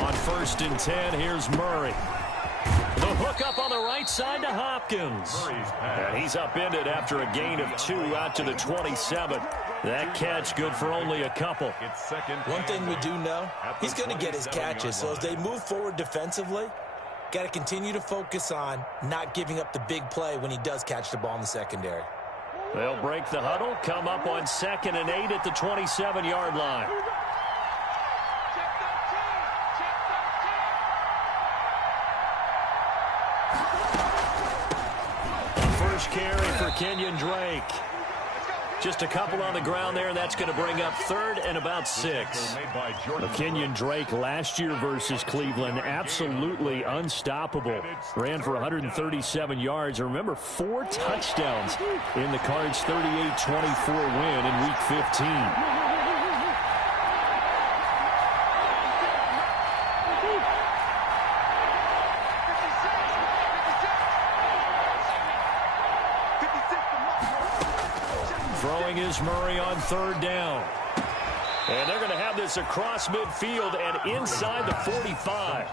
On 1st and 10, here's Murray. The hook up on the right side to Hopkins. And he's upended after a gain of 2 out to the 27. That catch good for only a couple. One thing we do know, he's going to get his catches. So as they move forward defensively, got to continue to focus on not giving up the big play when he does catch the ball in the secondary. They'll break the huddle, come up on 2nd and 8 at the 27-yard line. First carry for Kenyon Drake. Just a couple on the ground there, and that's going to bring up 3rd and about 6. Kenyon Drake last year versus Cleveland, absolutely unstoppable. Ran for 137 yards. Remember, 4 touchdowns in the Cards' 38-24 win in Week 15. Is Murray on 3rd down. And they're going to have this across midfield and inside the 45.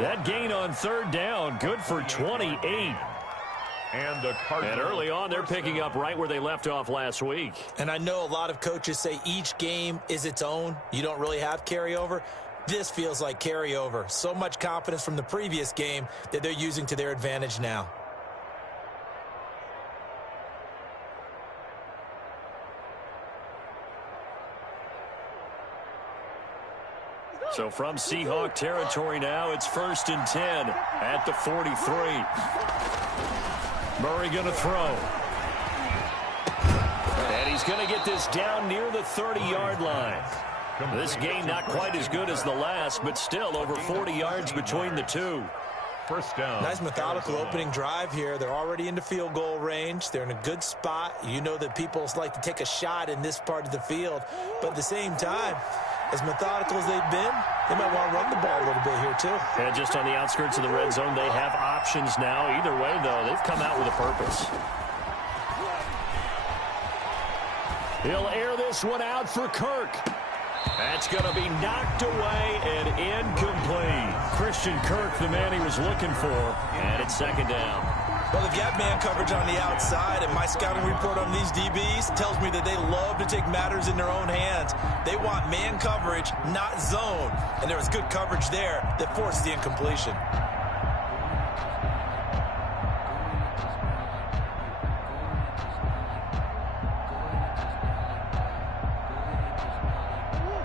That gain on 3rd down, good for 28. And early on, they're picking up right where they left off last week. And I know a lot of coaches say each game is its own. You don't really have carryover. This feels like carryover. So much confidence from the previous game that they're using to their advantage now. So from Seahawk territory now, it's 1st and 10 at the 43. Murray going to throw. And he's going to get this down near the 30-yard line. This gain not quite as good as the last, but still over 40 yards between the two. First down. Nice methodical opening drive here. They're already into field goal range. They're in a good spot. You know that people like to take a shot in this part of the field. But at the same time, as methodical as they've been, they might want to run the ball a little bit here too. And just on the outskirts of the red zone, they have options now. Either way, though, they've come out with a purpose. He'll air this one out for Kirk. That's going to be knocked away and incomplete. Christian Kirk, the man he was looking for, and it's 2nd down. Well, they've got man coverage on the outside, and my scouting report on these DBs tells me that they love to take matters in their own hands. They want man coverage, not zone, and there was good coverage there that forced the incompletion.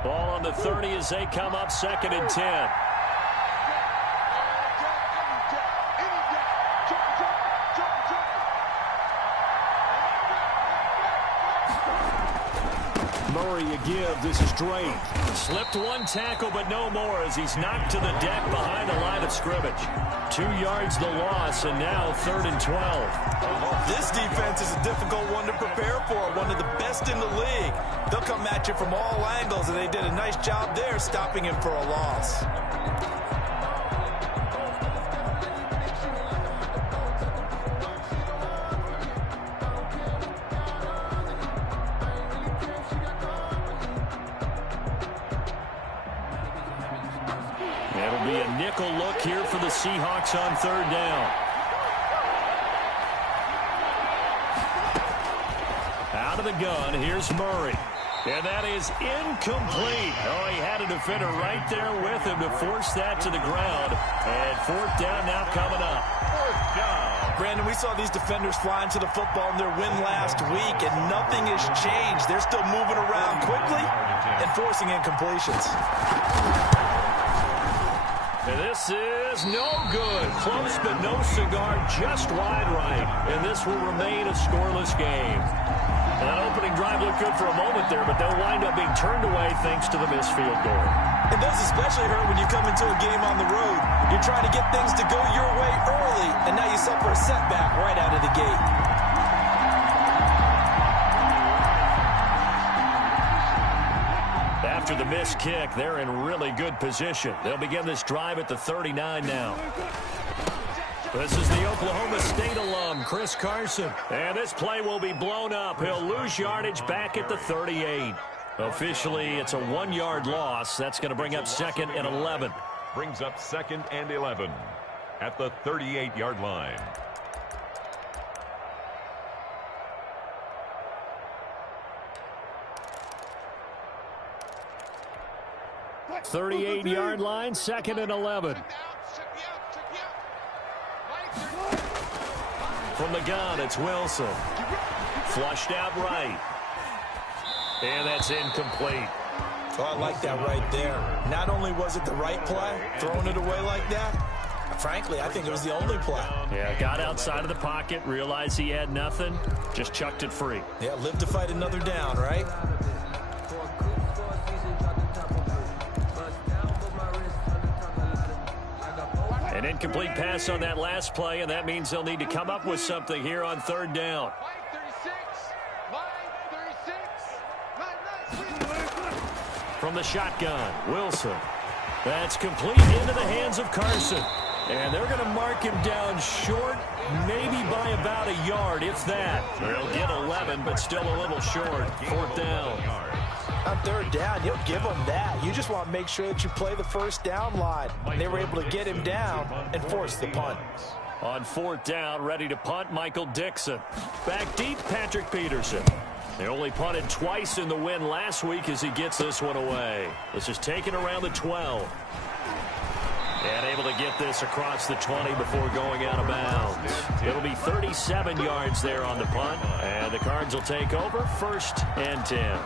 Ball on the 30 as they come up 2nd and 10. Murray a give. This is Drake. Slipped one tackle, but no more as he's knocked to the deck behind the line of scrimmage. 2 yards the loss, and now 3rd and 12. This defense is a difficult one to prepare for, one of the best in the league. They'll come at you from all angles, and they did a nice job there stopping him for a loss. It'll be a nickel look here for the Seahawks on 3rd down. Out of the gun, here's Murray. And that is incomplete. Oh, he had a defender right there with him to force that to the ground. And 4th down now coming up. 4th down. Brandon, we saw these defenders flying to the football in their win last week, and nothing has changed. They're still moving around quickly and forcing incompletions. And this is no good. Close, but no cigar, just wide right. And this will remain a scoreless game. That opening drive looked good for a moment there, but they'll wind up being turned away thanks to the missed field goal. It does especially hurt when you come into a game on the road. You're trying to get things to go your way early, and now you suffer a setback right out of the gate. After the missed kick, they're in really good position. They'll begin this drive at the 39 now. This is the Oklahoma State alum, Chris Carson. And this play will be blown up. He'll lose yardage back at the 38. Officially, it's a 1-yard loss. That's going to bring up 2nd and 11. Brings up 2nd and 11 at the 38-yard line. 38-yard line, 2nd and 11. From the gun, it's Wilson. Flushed out right. And that's incomplete. Oh, I like that right there. Not only was it the right play, throwing it away like that, frankly, I think it was the only play. Yeah, got outside of the pocket, realized he had nothing, just chucked it free. Yeah, live to fight another down, right? An incomplete pass on that last play, and that means they'll need to come up with something here on 3rd down. From the shotgun, Wilson. That's complete into the hands of Carson. And they're going to mark him down short, maybe by about a yard, if that. They'll get 11, but still a little short. 4th down. On 3rd down, you'll give them that. You just want to make sure that you play the 1st down line. They were able to get him down and force the punt. On 4th down, ready to punt, Michael Dixon. Back deep, Patrick Peterson. They only punted twice in the win last week as he gets this one away. This is taken around the 12. And able to get this across the 20 before going out of bounds. It'll be 37 yards there on the punt. And the Cards will take over, 1st and 10.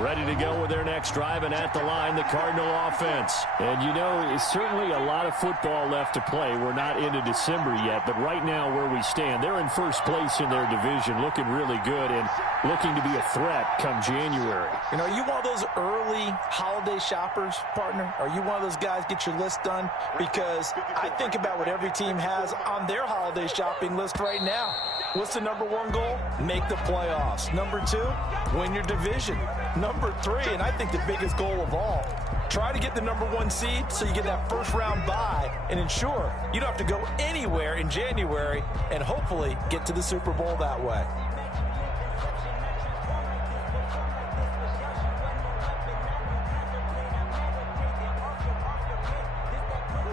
Ready to go with their next drive, and at the line, the Cardinal offense. And you know, it's certainly a lot of football left to play. We're not into December yet, but right now where we stand, they're in 1st place in their division, looking really good and looking to be a threat come January. You know, are you one of those early holiday shoppers, partner? Are you one of those guys get your list done? Because I think about what every team has on their holiday shopping list right now. What's the #1 goal? Make the playoffs. #2, win your division. #3, and I think the biggest goal of all, try to get the #1 seed so you get that 1st-round bye and ensure you don't have to go anywhere in January and hopefully get to the Super Bowl that way.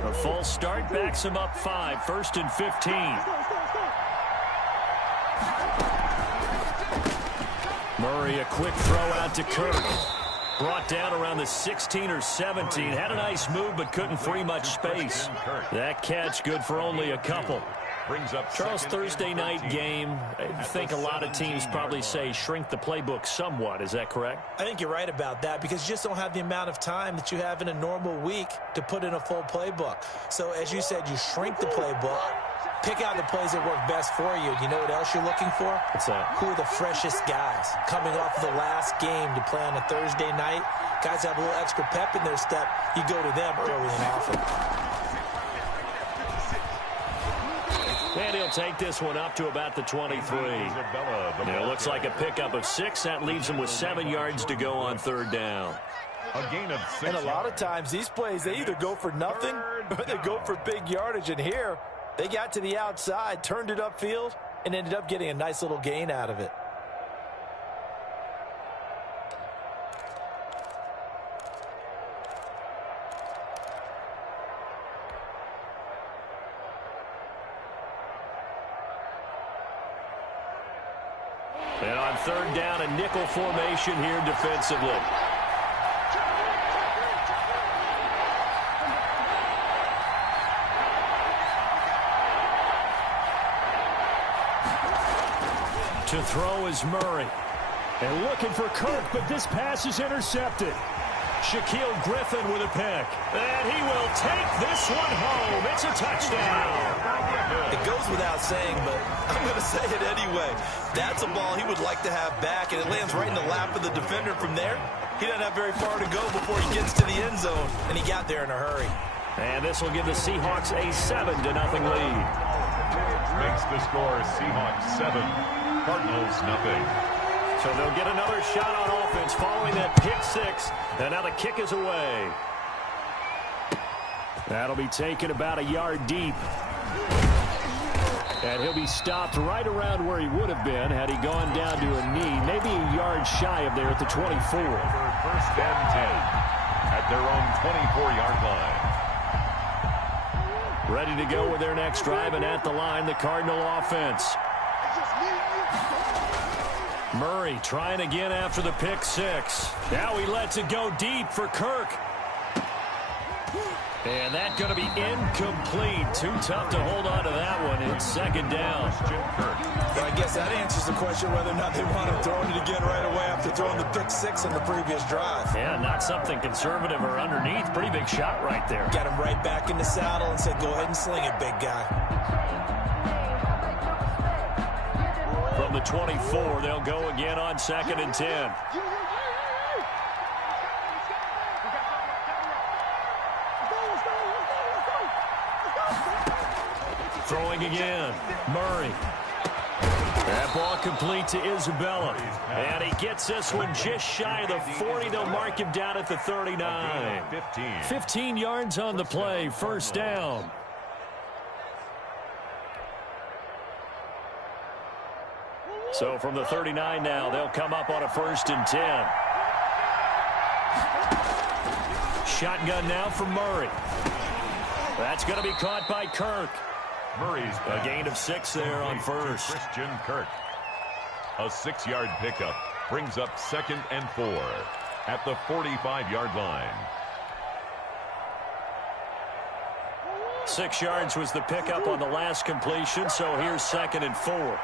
A false start backs him up 5, 1st and 15. Murray, a quick throw out to Kirk. Brought down around the 16 or 17. Had a nice move, but couldn't free much space. That catch good for only a couple. Charles, Thursday night game, I think a lot of teams probably say shrink the playbook somewhat. Is that correct? I think you're right about that because you just don't have the amount of time that you have in a normal week to put in a full playbook. So, as you said, you shrink the playbook. Pick out the plays that work best for you. You know what else you're looking for? What's that? Who are the freshest guys coming off of the last game to play on a Thursday night? Guys have a little extra pep in their step. You go to them early and often. And he'll take this one up to about the 23. It looks like a pickup of 6. That leaves him with 7 yards to go on 3rd down. A gain of 6. And a lot of times these plays, they either go for nothing or they go for big yardage. And here, they got to the outside, turned it upfield, and ended up getting a nice little gain out of it. And on 3rd down, a nickel formation here defensively. To throw is Murray. And looking for Kirk, but this pass is intercepted. Shaquille Griffin with a pick. And he will take this one home. It's a touchdown. It goes without saying, but I'm going to say it anyway. That's a ball he would like to have back, and it lands right in the lap of the defender from there. He doesn't have very far to go before he gets to the end zone, and he got there in a hurry. And this will give the Seahawks a 7-0 lead. Makes the score Seahawks 7, Cardinals nothing. So they'll get another shot on offense following that pick 6. And now the kick is away. That'll be taken about a yard deep. And he'll be stopped right around where he would have been had he gone down to a knee, maybe a yard shy of there at the 24. First and 10 at their own 24-yard line. Ready to go with their next drive, and at the line, the Cardinal offense. Murray trying again after the pick six. Now he lets it go deep for Kirk. And that's going to be incomplete. Too tough to hold on to that one. It's second down. Well, I guess that answers the question whether or not they want him throwing it again right away after throwing the pick six in the previous drive. Yeah, not something conservative or underneath. Pretty big shot right there. Got him right back in the saddle and said, go ahead and sling it, big guy. From the 24, they'll go again on second and 10. Throwing again, Murray. That ball complete to Isabella. And he gets this one just shy of the 40. They'll mark him down at the 39. 15 yards on the play, first down. So from the 39 now, they'll come up on a first and 10. Shotgun now from Murray. That's going to be caught by Kirk. Murray's a gain of 6 there on first. Christian Kirk. A 6-yard pickup brings up second and 4 at the 45-yard line. 6 yards was the pickup on the last completion, so here's second and 4.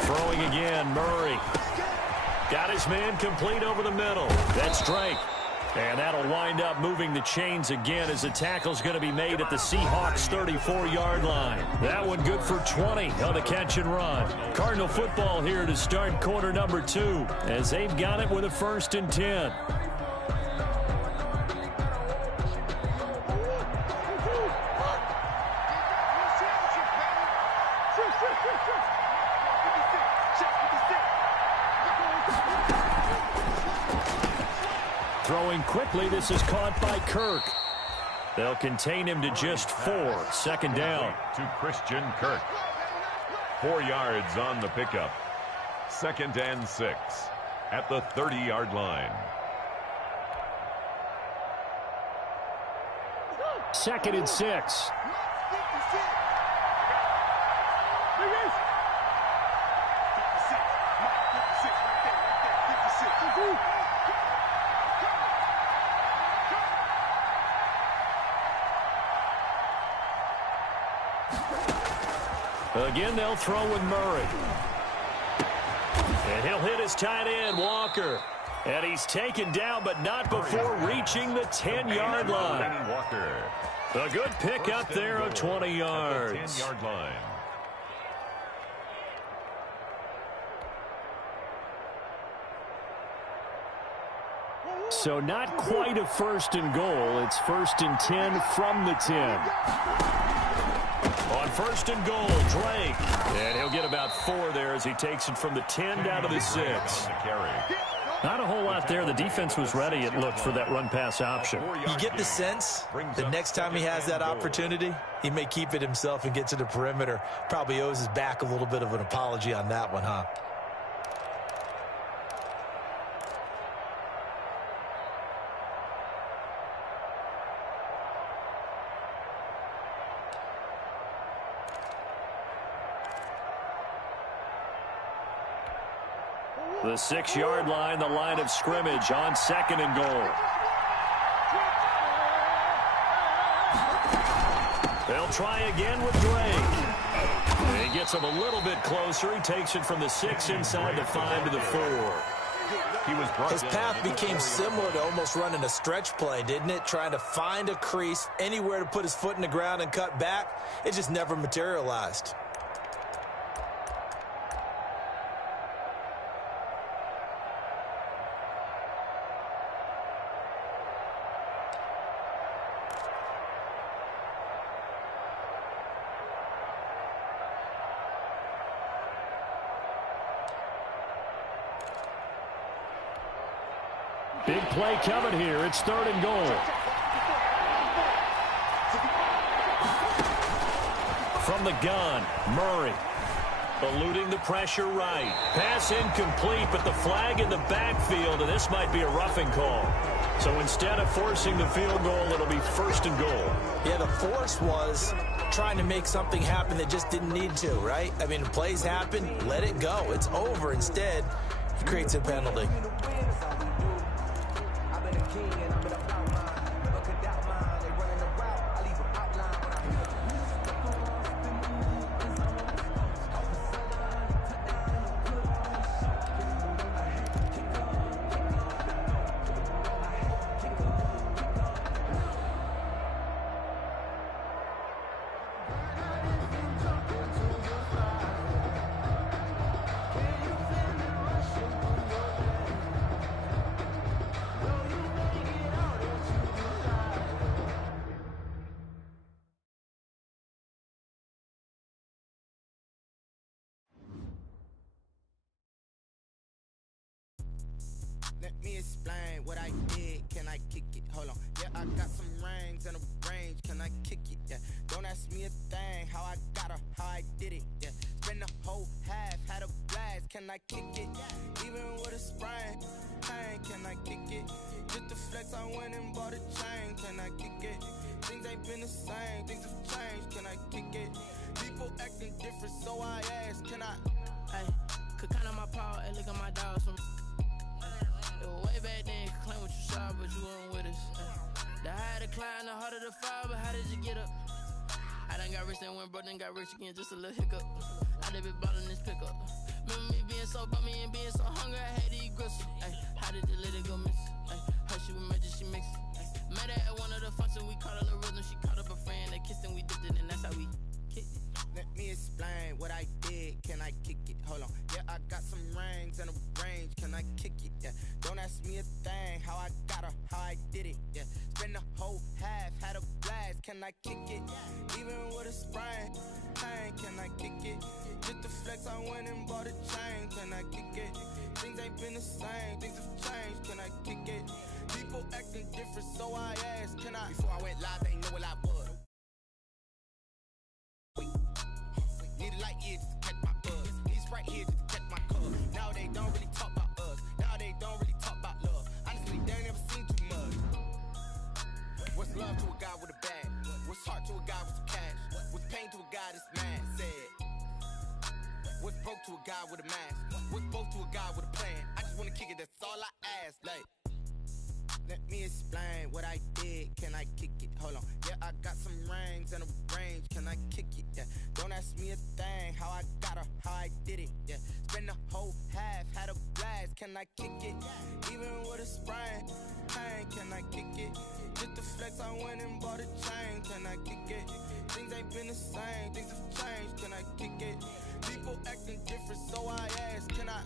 Throwing again, Murray. Got his man complete over the middle. That's Drake. And that'll wind up moving the chains again as the tackle's going to be made at the Seahawks 34-yard line. That one good for 20 on the catch and run. Cardinal football here to start quarter number 2 as they've got it with a first and 10. Throwing quickly, this is caught by Kirk. They'll contain him to just 4. Second down. To Christian Kirk. 4 yards on the pickup. Second and 6 at the 30-yard line. Second and 6. Again, they'll throw with Murray. And he'll hit his tight end, Walker. And he's taken down, but not before reaching the 10-yard line. Walker. A good pickup there of 20 yards. 10-yard line. So not quite a first and goal. It's first and 10 from the 10. On first and goal, Drake. And he'll get about 4 there as he takes it from the 10 down to the 6. Not a whole lot there. The defense was ready, it looked, for that run-pass option. You get the sense the next time he has that opportunity, he may keep it himself and get to the perimeter. Probably owes his back a little bit of an apology on that one, huh? The 6-yard line, the line of scrimmage on second and goal. They'll try again with Drake. He gets him a little bit closer. He takes it from the 6 inside the 5 to the 4. His path became similar to almost running a stretch play, didn't it? Trying to find a crease, anywhere to put his foot in the ground and cut back. It just never materialized. Big play coming here. It's third and goal. From the gun, Murray. Eluding the pressure right. Pass incomplete, but the flag in the backfield, and this might be a roughing call. So instead of forcing the field goal, it'll be 1st and goal. Yeah, the force was trying to make something happen that just didn't need to, right? I mean, plays happen, let it go. It's over. Instead, he creates a penalty. Let me explain what I did. Can I kick it? Hold on. Yeah, I got some rings and a range. Can I kick it? Yeah. Don't ask me a thing. How I got her, how I did it. Yeah. Spend the whole half, had a blast. Can I kick it? Even with a sprain. Pain, can I kick it? Just the flex, I went and bought a chain. Can I kick it? Things ain't been the same. Things have changed. Can I kick it? People acting different, so I ask. Can I? Hey, could count on my power and look at my dogs from. Way back then, you could claim what you saw, but you weren't with us. The higher the climb, the harder the fall, but how did you get up? I done got rich, then went broke, then got rich again, just a little hiccup. I done been ballin' this pickup. Remember me being so bummy and being so hungry, I had to eat gristle. Ay, how did you let it go miss? Ay, her she was magic, she mixed. Met her at one of the functions, we caught her the rhythm, she caught up a friend, they kissed and we dipped it, and that's how we kicked it. Let me explain what I did. Can I kick it? Hold on. Yeah, I got some rings and a range. Can I kick it? Yeah. Don't ask me a thing. How I got her, how I did it. Yeah. Spend the whole half, had a blast. Can I kick it? Even with a sprain. Pain, can I kick it? Just the flex, I went and bought a chain. Can I kick it? Things ain't been the same. Things have changed. Can I kick it? People acting different, so I asked. Can I? Before I went live, they know what I was. Need a light ear just to catch my buzz. Need Sprite here just to catch my cuz. Now they don't really talk about us. Now they don't really talk about love. Honestly, they ain't never seen too much. What's love to a guy with a bag? What's heart to a guy with some cash? What's pain to a guy that's mad? Said. What's broke to a guy with a mask? What's both to a guy with a plan? I just wanna kick it, that's all I ask. Like, let me explain what I did. Can I kick it? Hold on. Yeah, I got some rings and a range. Can I kick it? Yeah. Don't ask me a thing. How I got her, how I did it. Yeah. Spend the whole half, had a blast. Can I kick it? Even with a sprain. Pain, can I kick it? Just the flex, I went and bought a chain. Can I kick it? Things ain't been the same. Things have changed. Can I kick it? People acting different, so I ask. Can I?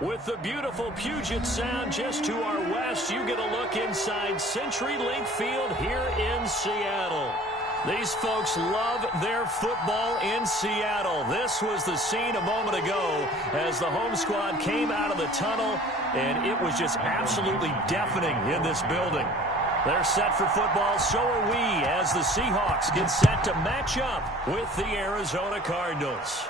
With the beautiful Puget Sound just to our west, you get a look inside CenturyLink Field here in Seattle. These folks love their football in Seattle. This was the scene a moment ago as the home squad came out of the tunnel, and it was just absolutely deafening in this building. They're set for football, so are we, as the Seahawks get set to match up with the Arizona Cardinals.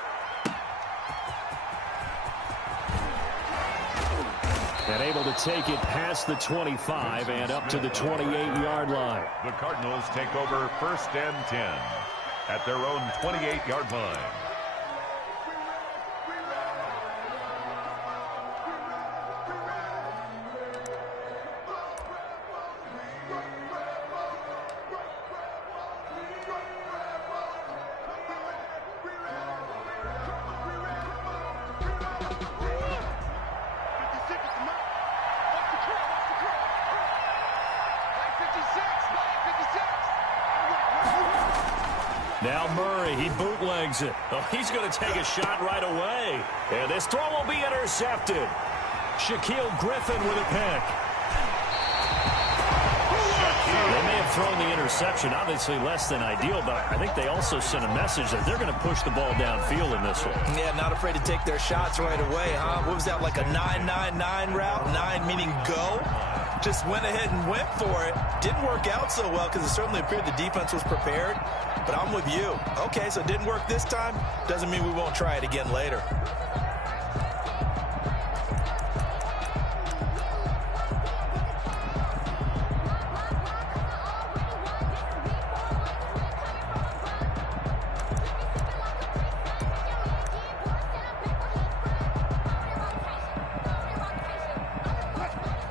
And able to take it past the 25 and up to the 28-yard line. The Cardinals take over 1st and 10 at their own 28-yard line. Now Murray, he bootlegs it. Oh, he's going to take a shot right away. And this throw will be intercepted. Shaquille Griffin with a pick. They may have thrown the interception, obviously less than ideal, but I think they also sent a message that they're going to push the ball downfield in this one. Yeah, not afraid to take their shots right away, huh? What was that, like a 9-9-9 route? 9 meaning go? Just went ahead and went for it. Didn't work out so well because it certainly appeared the defense was prepared. But I'm with you. Okay, so it didn't work this time. Doesn't mean we won't try it again later.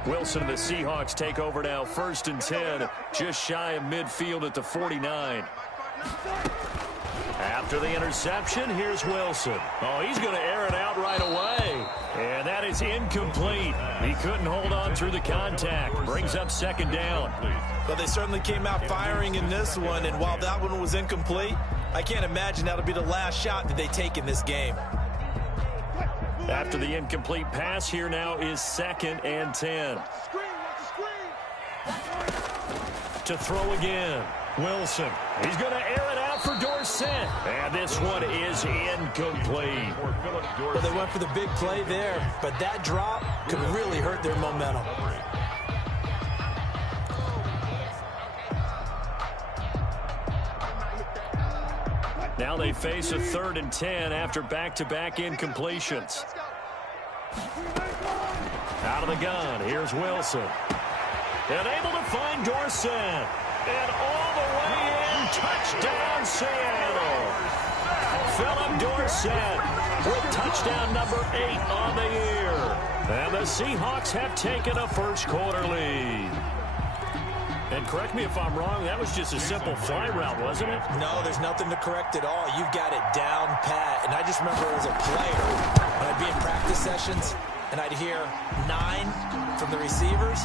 Wilson and the Seahawks take over now, 1st and 10, just shy of midfield at the 49. After the interception, here's Wilson. Oh, he's going to air it out right away. And that is incomplete. He couldn't hold on through the contact. Brings up 2nd down. But they certainly came out firing in this one, and while that one was incomplete, I can't imagine that'll be the last shot that they take in this game. After the incomplete pass, here now is 2nd and 10. To throw again. Wilson. He's going to air it out for Dorsett. And this one is incomplete. Well, they went for the big play there, but that drop could really hurt their momentum. Now they face a 3rd and 10 after back-to-back incompletions. Out of the gun, here's Wilson. And able to find Dorsett. And all the way in, touchdown Seattle. Philip Dorsett with touchdown number 8 on the year. And the Seahawks have taken a first-quarter lead. And correct me if I'm wrong, that was just a simple fly route, wasn't it? No, there's nothing to correct at all. You've got it down pat. And I just remember as a player, when I'd be in practice sessions, and I'd hear 9 from the receivers,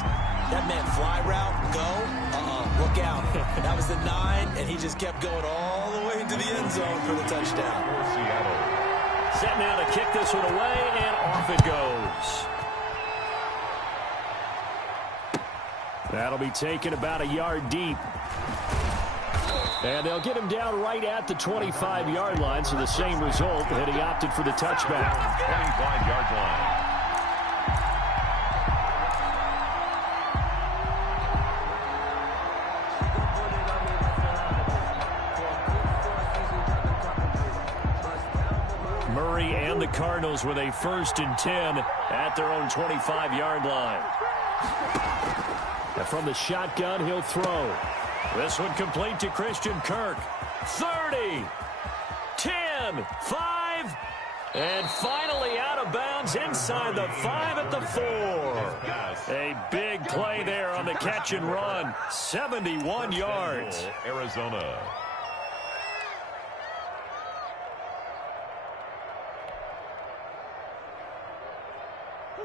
that meant fly route, go, look out. That was the 9, and he just kept going all the way into the end zone for the touchdown. Set now to kick this one away, and off it goes. That'll be taken about a yard deep. And they'll get him down right at the 25-yard line, so the same result, and he opted for the touchback. 25-yard line. Murray and the Cardinals with a 1st and 10 at their own 25-yard line. And from the shotgun, he'll throw. This one complete to Christian Kirk. 30, 10, 5, and finally out of bounds inside the 5 at the 4. A big play there on the catch and run. 71 yards. Arizona.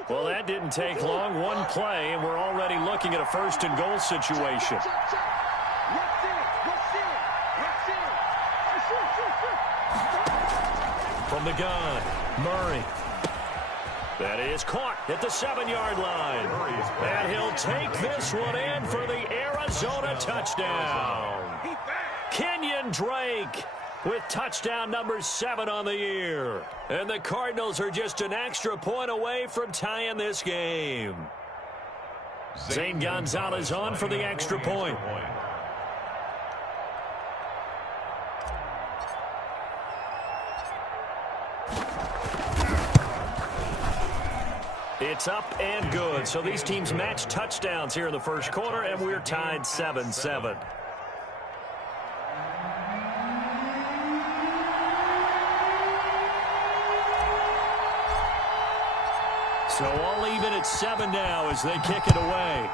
Well, that didn't take long. One play, and we're already looking at a 1st and goal situation. From the gun, Murray. That is caught at the 7-yard line. And he'll take this one in for the Arizona touchdown. Kenyon Drake with touchdown number 7 on the year. And the Cardinals are just an extra point away from tying this game. Zane Gonzalez on for the extra point. It's up and good. So these teams match touchdowns here in the 1st quarter, and we're tied 7-7. So all even at 7 now as they kick it away.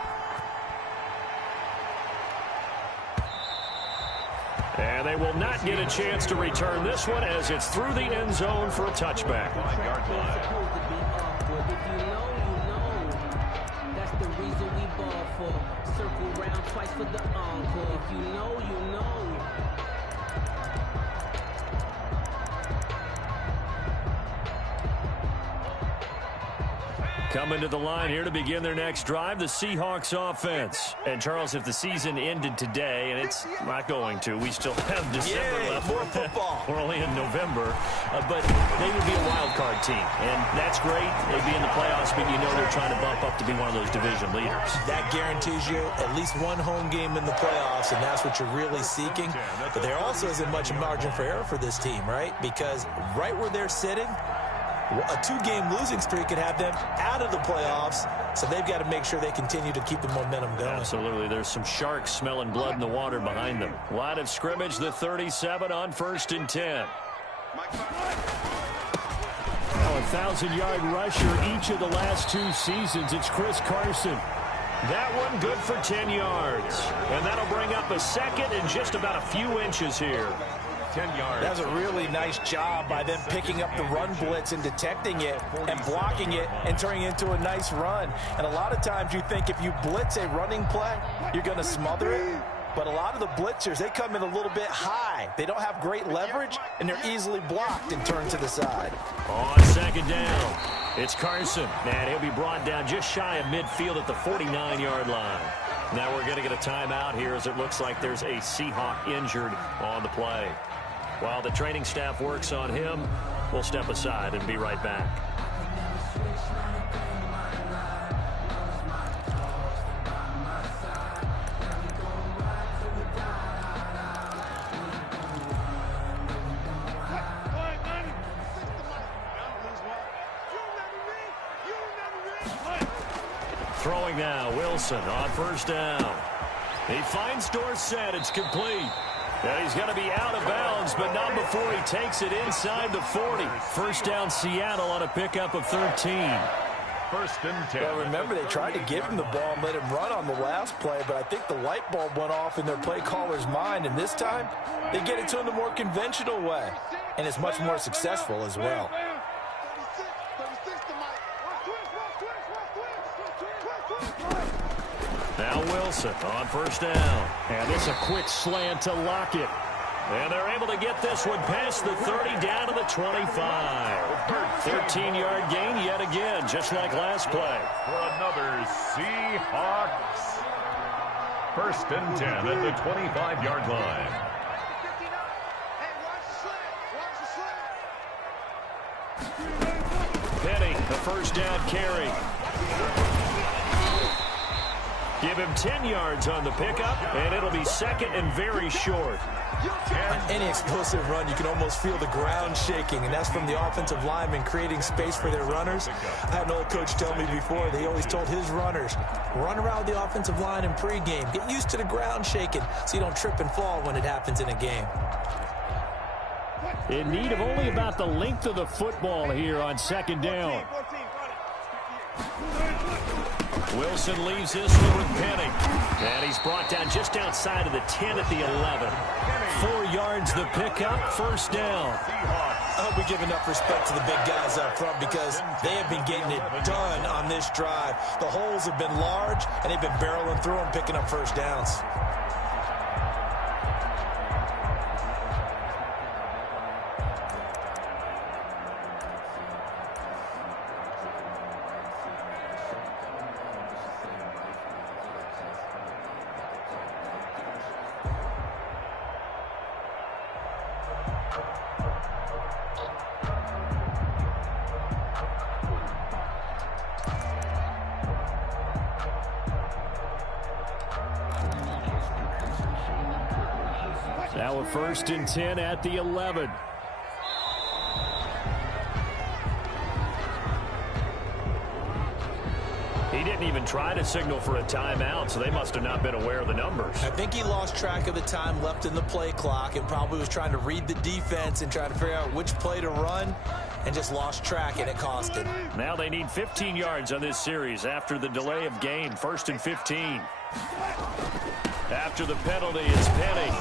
And they will not get a chance to return this one as it's through the end zone for a touchback. Coming to the line here to begin their next drive, the Seahawks offense. And, Charles, if the season ended today, and it's not going to, we still have December left. More football. We're only in November. But they would be a wild card team. And that's great. They'd be in the playoffs, but you know they're trying to bump up to be one of those division leaders. That guarantees you at least one home game in the playoffs, and that's what you're really seeking. But there also isn't much margin for error for this team, right? Because right where they're sitting, a two-game losing streak could have them out of the playoffs, so they've got to make sure they continue to keep the momentum going. Absolutely. There's some sharks smelling blood in the water behind them. Line of scrimmage, the 37 on 1st and 10. Now, 1,000-yard rusher each of the last 2 seasons. It's Chris Carson. That one good for 10 yards. And that'll bring up a second and just about a few inches here. 10 yards. That's a really nice job by them picking up the run blitz and detecting it and blocking it and turning it into a nice run. And a lot of times you think if you blitz a running play, you're going to smother it. But a lot of the blitzers, they come in a little bit high. They don't have great leverage, and they're easily blocked and turned to the side. On 2nd down, it's Carson. And he'll be brought down just shy of midfield at the 49-yard line. Now we're going to get a timeout here as it looks like there's a Seahawk injured on the play. While the training staff works on him, we'll step aside and be right back. Throwing now, Wilson on 1st down. He finds Dorsett. It's complete. And he's going to be out of bounds, but not before he takes it inside the 40. 1st down, Seattle on a pickup of 13. 1st and 10. Well, remember, they tried to give him the ball and let him run on the last play, but I think the light bulb went off in their play caller's mind, and this time they get it to him the more conventional way, and it's much more successful as well. Now Wilson on 1st down. And this a quick slant to Lockett. And they're able to get this one past the 30 down to the 25. 13-yard gain yet again, just like last play. For another Seahawks. 1st and 10 at the 25-yard line. Penny, the 1st down carry. Give him 10 yards on the pickup, and it'll be 2nd and very short. On any explosive run, you can almost feel the ground shaking, and that's from the offensive linemen creating space for their runners. I had an old coach tell me before, they always told his runners, run around the offensive line in pregame. Get used to the ground shaking so you don't trip and fall when it happens in a game. In need of only about the length of the football here on 2nd down. Wilson leaves this one with Penny. And he's brought down just outside of the 10 at the 11. 4 yards the pickup, 1st down. I hope we give enough respect to the big guys up front because they have been getting it done on this drive. The holes have been large, and they've been barreling through them, picking up 1st downs. Now a 1st and 10 at the 11. He didn't even try to signal for a timeout, so they must have not been aware of the numbers. I think he lost track of the time left in the play clock and probably was trying to read the defense and trying to figure out which play to run and just lost track, and it cost him. Now they need 15 yards on this series after the delay of game. 1st and 15. After the penalty, it's Penny.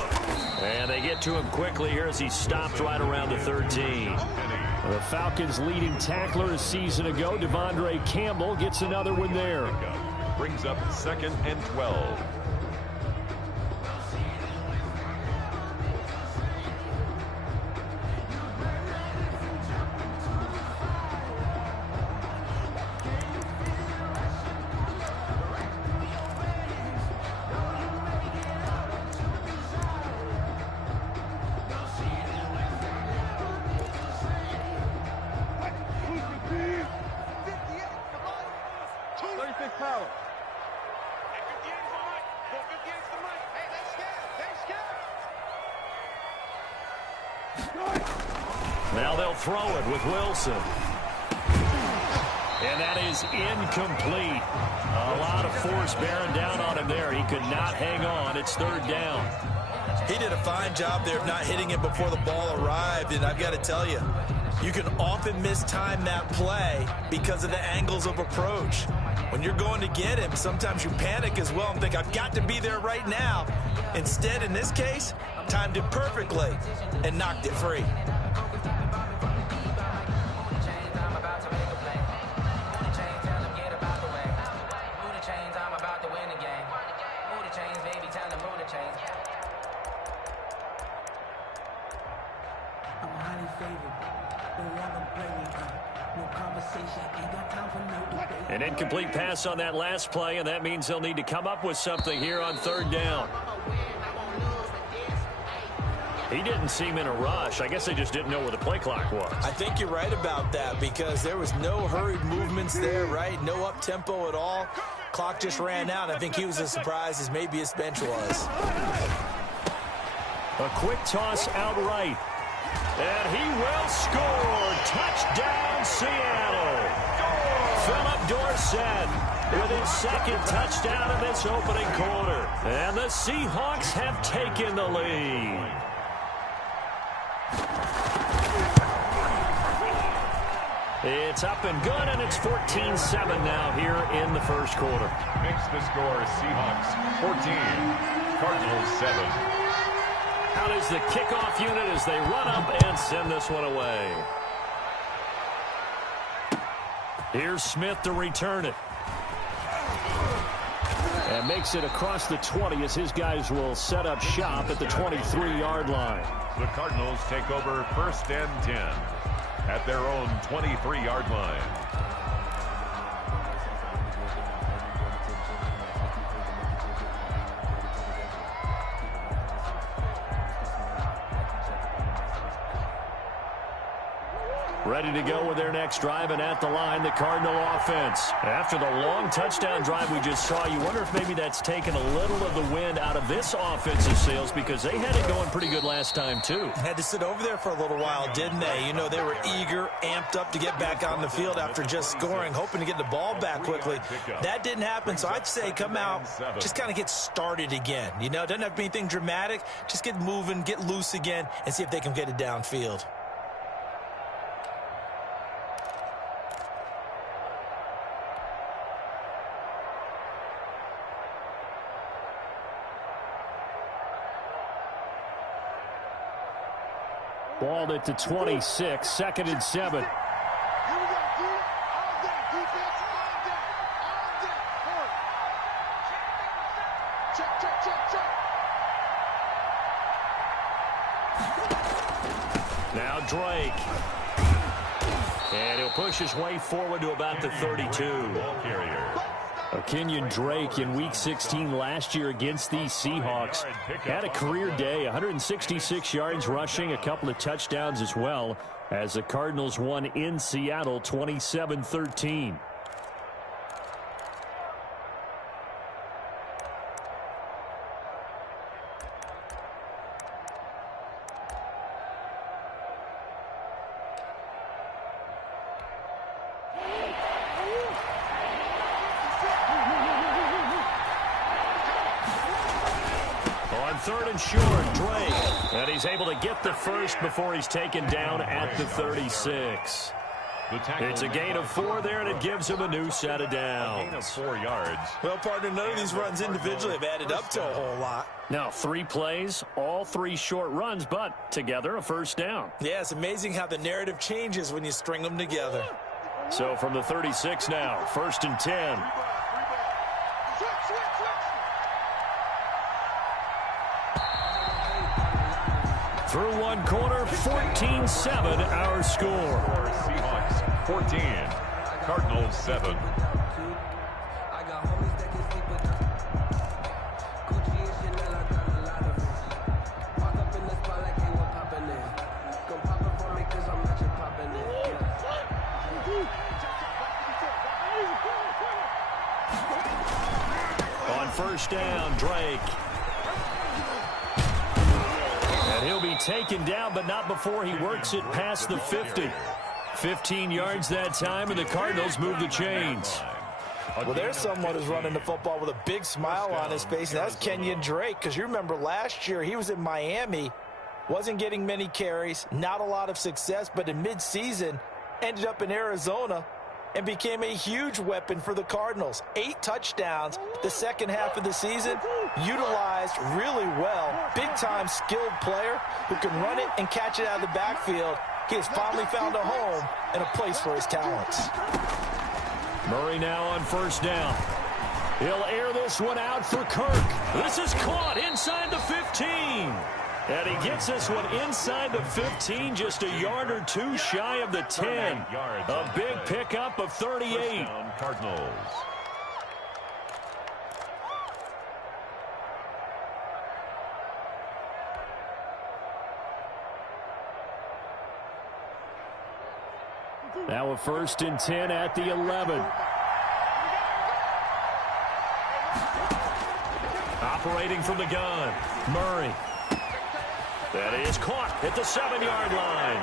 And they get to him quickly here as he stopped right around the 13. The Falcons' leading tackler a season ago, Devondre Campbell, gets another one there. Brings up 2nd and 12. Now they'll throw it with Wilson. And that is incomplete. A lot of force bearing down on him there. He could not hang on. It's third down. He did a fine job there of not hitting it before the ball arrived, and I've got to tell you, you can often mistime that play because of the angles of approach. When you're going to get him, sometimes you panic as well and think, I've got to be there right now. Instead, in this case, timed it perfectly and knocked it free. An incomplete pass on that last play, and that means they'll need to come up with something here on third down. He didn't seem in a rush. I guess they just didn't know where the play clock was. I think you're right about that because there was no hurried movements there, right? No up-tempo at all. Clock just ran out. I think he was as surprised as maybe his bench was. A quick toss out right. And he will score. Touchdown, Seattle. Philip Dorsett with his second touchdown of this opening quarter. And the Seahawks have taken the lead. It's up and good, and it's 14-7 now here in the first quarter. Makes the score Seahawks 14, Cardinals 7. Out is the kickoff unit as they run up and send this one away. Here's Smith to return it. And makes it across the 20 as his guys will set up shop at the 23-yard line. The Cardinals take over 1st and 10 at their own 23-yard line. Ready to go with their next drive, and at the line, the Cardinal offense. After the long touchdown drive we just saw, you wonder if maybe that's taken a little of the wind out of this offensive sails because they had it going pretty good last time, too. Had to sit over there for a little while, didn't they? You know, they were eager, amped up to get back on the field after just scoring, hoping to get the ball back quickly. That didn't happen, so I'd say come out, just kind of get started again. You know, it doesn't have to be anything dramatic. Just get moving, get loose again, and see if they can get it downfield. Balled at the 26, 2nd and 7. Now Drake. And he'll push his way forward to about the 32. Ball carrier. Kenyon Drake in Week 16 last year against these Seahawks had a career day, 166 yards rushing, a couple of touchdowns as well, as the Cardinals won in Seattle 27-13. Third and short, Drake. And he's able to get the first before he's taken down at the 36. It's a gain of 4 there, and it gives him a new set of downs. Gain of 4 yards. Well, partner, none of these runs individually have added up to a whole lot. Now, 3 plays, all 3 short runs, but together a first down. Yeah, it's amazing how the narrative changes when you string them together. So from the 36 now, 1st and 10. Through one quarter, 14-7, our score. Seahawks 14, Cardinals 7. first down. Drake. And he'll be taken down, but not before he works it past the 50. 15 yards that time, and the Cardinals move the chains. Well, there's someone who's running the football with a big smile on his face, and that's Kenyon Drake, because you remember last year he was in Miami, wasn't getting many carries, not a lot of success, but in midseason ended up in Arizona and became a huge weapon for the Cardinals. 8 touchdowns the second half of the season, utilized really well. Big-time skilled player who can run it and catch it out of the backfield. He has finally found a home and a place for his talents. Murray now on first down. He'll air this one out for Kirk. This is caught inside the 15. And he gets this one inside the 15, just a yard or two shy of the 10. A big pickup of 38. Cardinals. Now a 1st and 10 at the 11. Operating from the gun, Murray. That is caught at the 7-yard line.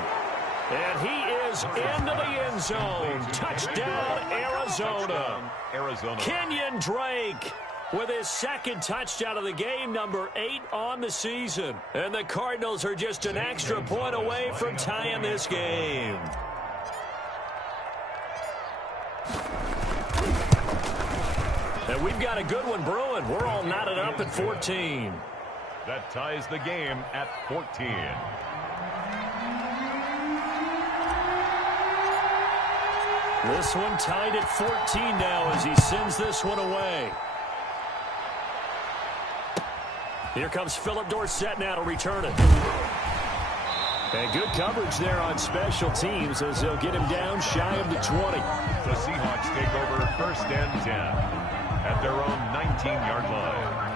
And he is into the end zone. Touchdown, Arizona. Kenyon Drake with his 2nd touchdown of the game, number 8 on the season. And the Cardinals are just an extra point away from tying this game. And we've got a good one brewing. We're all knotted up at 14. That ties the game at 14. This one tied at 14 now as he sends this one away. Here comes Philip Dorsett now to return it. And good coverage there on special teams as they'll get him down shy of the 20. The Seahawks take over 1st and 10 at their own 19-yard line.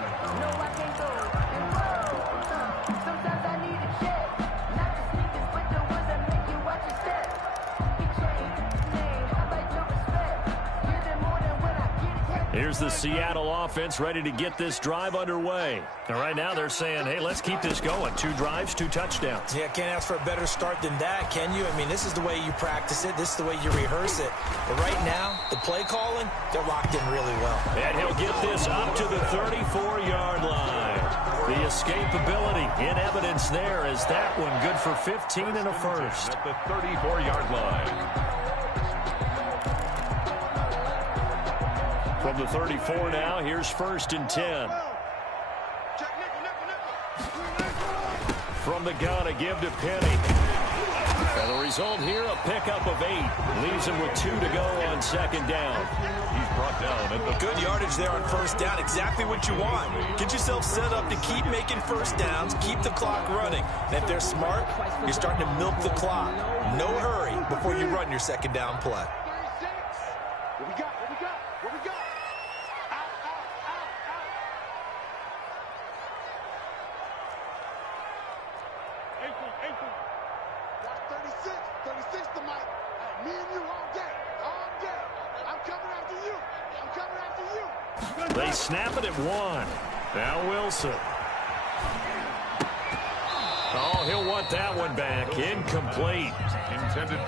Here's the Seattle offense ready to get this drive underway. And right now they're saying, hey, let's keep this going. 2 drives, 2 touchdowns. Yeah, can't ask for a better start than that, can you? I mean, this is the way you practice it. This is the way you rehearse it. But right now, the play calling, they're locked in really well. And he'll get this up to the 34-yard line. The escapability in evidence there as that one good for 15 and a first. At the 34-yard line. From the 34 now, here's 1st and 10. From the gun, a give to Penny. And the result here, a pickup of 8. Leaves him with 2 to go on 2nd down. He's brought down at the good yardage there on 1st down. Exactly what you want. Get yourself set up to keep making 1st downs, keep the clock running. And if they're smart, you're starting to milk the clock. No hurry before you run your 2nd down play. They snap it at 1. Now Wilson. Oh, he'll want that one back. Incomplete.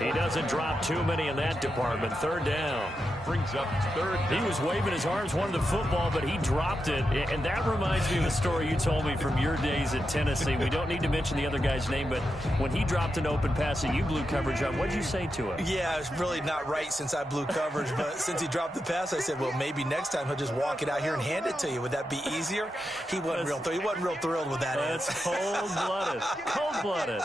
He doesn't drop too many in that department. 3rd down. Brings up 3rd down. He was waving his arms, wanted the football, but he dropped it. And that reminds me of the story you told me from your days at Tennessee. We don't need to mention the other guy's name, but when he dropped an open pass and you blew coverage on, what'd you say to him? Yeah, it's really not right since I blew coverage, but since he dropped the pass, I said, well, maybe next time he'll just walk it out here and hand it to you. Would that be easier? He wasn't real thrilled with that. That's cold-blooded. Cold-blooded.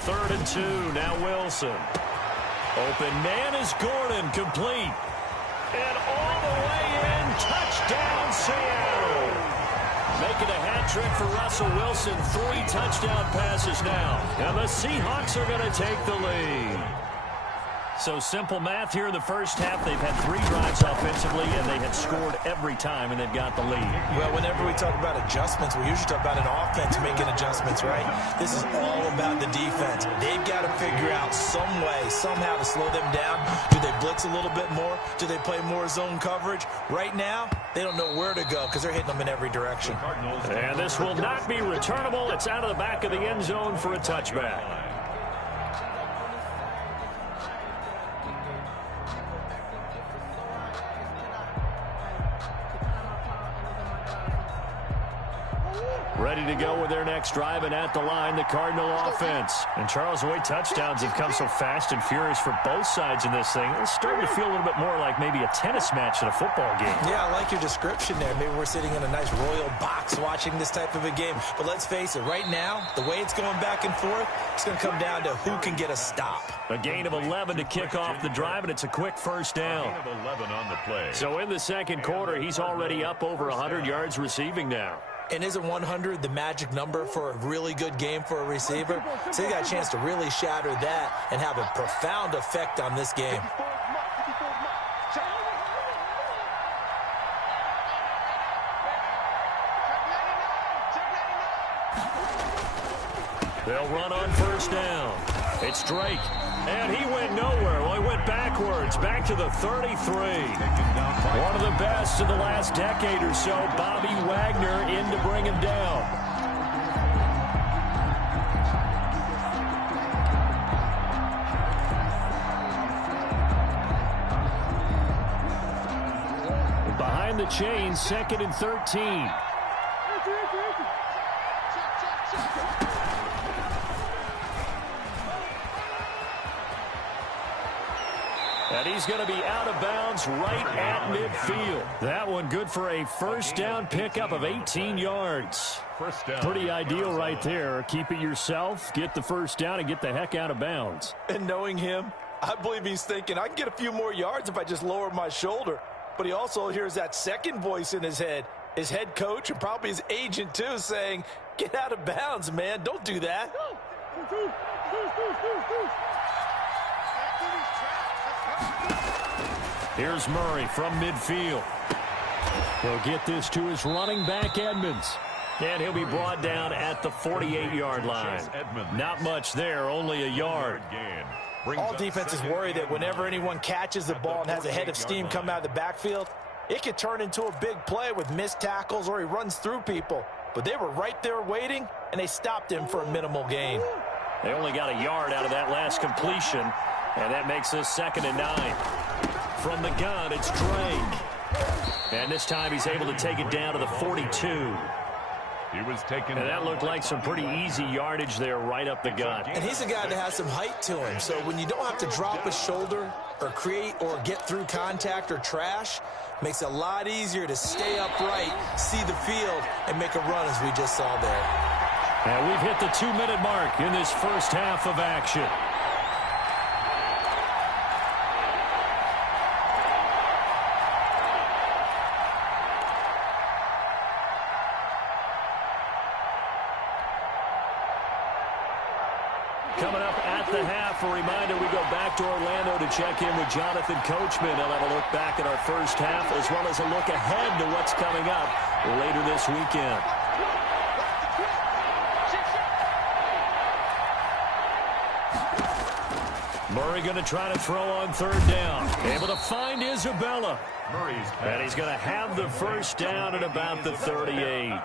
3rd and 2. Now Wilson. Open man is Gordon. Complete. And all the way in. Touchdown, Seattle. Making a hat trick for Russell Wilson. 3 touchdown passes now. And the Seahawks are going to take the lead. So simple math here in the first half. They've had 3 drives offensively, and they had scored every time, and they've got the lead. Well, whenever we talk about adjustments, we usually talk about an offense making adjustments, right? This is all about the defense. They've got to figure out some way, somehow to slow them down. Do they blitz a little bit more? Do they play more zone coverage? Right now, they don't know where to go because they're hitting them in every direction. And this will not be returnable. It's out of the back of the end zone for a touchback. Ready to go with their next drive, and at the line, the Cardinal offense. And Charles, the way touchdowns have come so fast and furious for both sides in this thing, it's starting to feel a little bit more like maybe a tennis match in a football game. Yeah, I like your description there. Maybe we're sitting in a nice royal box watching this type of a game. But let's face it, right now, the way it's going back and forth, it's going to come down to who can get a stop. A gain of 11 to kick off the drive, and it's a quick first down. Gain of 11 on the play. So in the second quarter, he's already up over 100 yards receiving now. And isn't 100 the magic number for a really good game for a receiver? So you got a chance to really shatter that and have a profound effect on this game. They'll run on first down. It's Drake. And he went nowhere. Well, he went backwards, back to the 33. One of the best of the last decade or so, Bobby Wagner in to bring him down. Behind the chains, 2nd and 13. And he's going to be out of bounds right at midfield. That one good for a first down pickup of 18 yards. First down. Pretty ideal right there. Keep it yourself, get the first down, and get the heck out of bounds. And knowing him, I believe he's thinking, I can get a few more yards if I just lower my shoulder. But he also hears that second voice in his head, his head coach and probably his agent too, saying, get out of bounds, man. Don't do that. Here's Murray from midfield. He'll get this to his running back, Edmonds. And he'll be brought down at the 48-yard line. Not much there, only a yard. All defenses worry that whenever anyone catches the ball and has a head of steam come out of the backfield, it could turn into a big play with missed tackles or he runs through people. But they were right there waiting, and they stopped him for a minimal gain. They only got a yard out of that last completion, and that makes this 2nd and 9. From the gun, it's Drake. And this time he's able to take it down to the 42. He was taken. And that looked like some pretty easy yardage there right up the gut. And he's a guy that has some height to him. So when you don't have to drop a shoulder or create or get through contact or trash, makes it a lot easier to stay upright, see the field, and make a run as we just saw there. And we've hit the 2-minute mark in this first half of action. Coming up at the half, a reminder, we go back to Orlando to check in with Jonathan Coachman. He'll have a look back at our first half as well as a look ahead to what's coming up later this weekend. Murray going to try to throw on third down. Able to find Isabella. And he's going to have the first down at about the 38.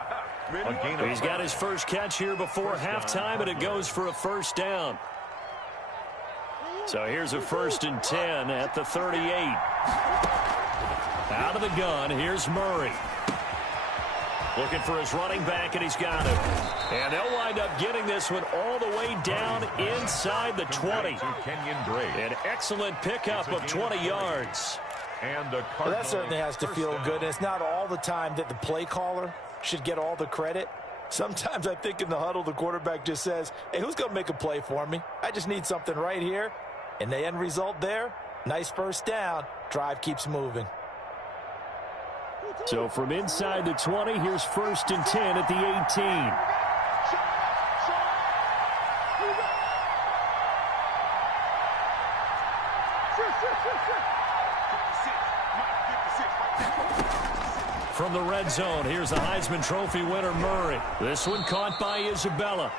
He's got his first catch here before halftime, and it goes for a first down. So here's a 1st and 10 at the 38. Out of the gun, here's Murray. Looking for his running back, and he's got it. And they'll wind up getting this one all the way down inside the 20. An excellent pickup of 20 yards. Well, that certainly has to feel good. And it's not all the time that the play caller should get all the credit. Sometimes I think in the huddle, the quarterback just says, hey, who's going to make a play for me? I just need something right here. And the end result there, nice first down. Drive keeps moving. So from inside the 20, here's 1st and 10 at the 18. From the red zone, here's the Heisman Trophy winner, Murray. This one caught by Isabella.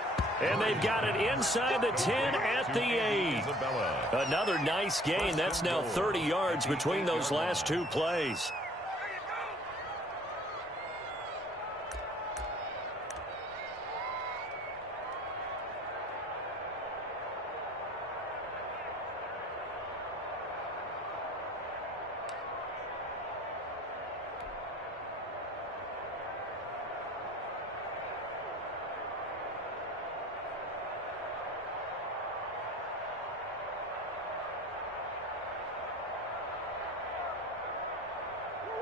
And they've got it inside the 10 at the 8. Another nice gain. That's now 30 yards between those last two plays.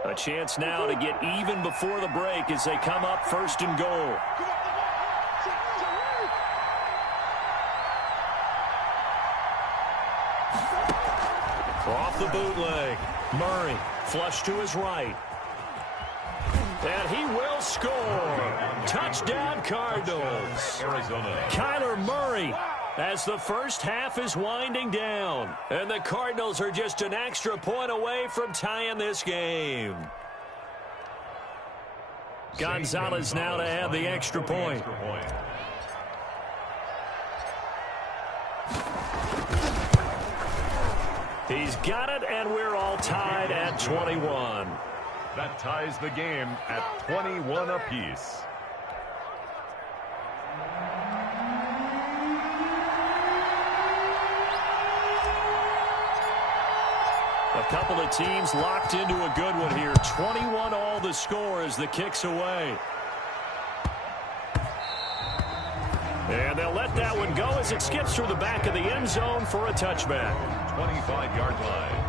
A chance now to get even before the break as they come up 1st and goal. Off the bootleg. Murray flush to his right. And he will score. Touchdown Cardinals. Arizona. Kyler Murray as the first half is winding down. And the Cardinals are just an extra point away from tying this game. Gonzalez now to add the extra point. He's got it, and we're all tied at 21. That ties the game at 21 apiece. A couple of teams locked into a good one here. 21 all the score as the kick's away. And they'll let that one go as it skips through the back of the end zone for a touchback. 25-yard line.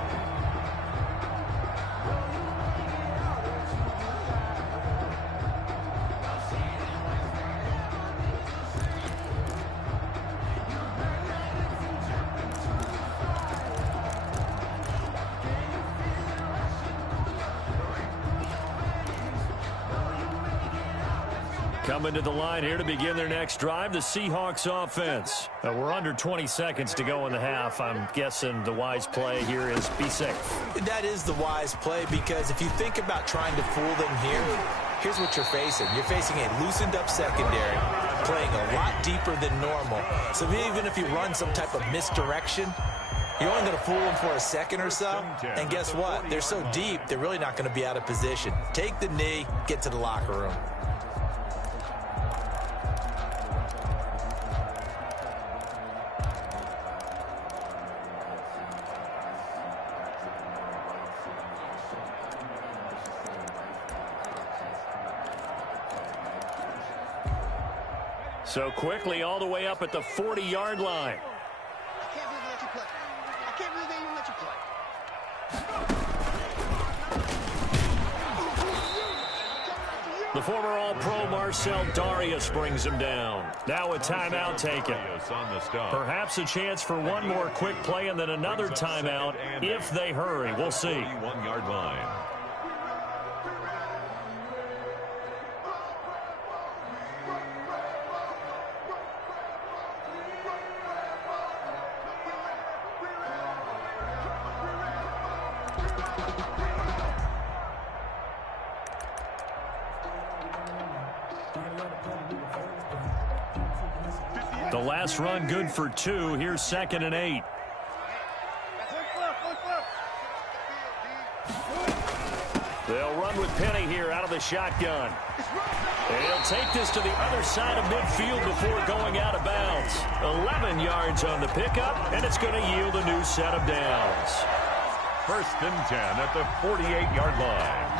Coming to the line here to begin their next drive, the Seahawks offense. We're under 20 seconds to go in the half. I'm guessing the wise play here is be safe. That is the wise play, because if you think about trying to fool them here, here's what you're facing. You're facing a loosened up secondary, playing a lot deeper than normal. So even if you run some type of misdirection, you're only going to fool them for a second or so. And guess what? They're so deep, they're really not going to be out of position. Take the knee, get to the locker room. So quickly all the way up at the 40-yard line. I can't believe they let you play. I can't believe they even let you play. The former All-Pro Marcel Darius brings him down. Now a timeout taken. Perhaps a chance for one more quick play and then another timeout if they hurry. We'll see. 31-yard line. The last run good for 2. Here's 2nd and 8. They'll run with Penny here out of the shotgun. And he'll take this to the other side of midfield before going out of bounds. 11 yards on the pickup, and it's going to yield a new set of downs. 1st and 10 at the 48-yard line.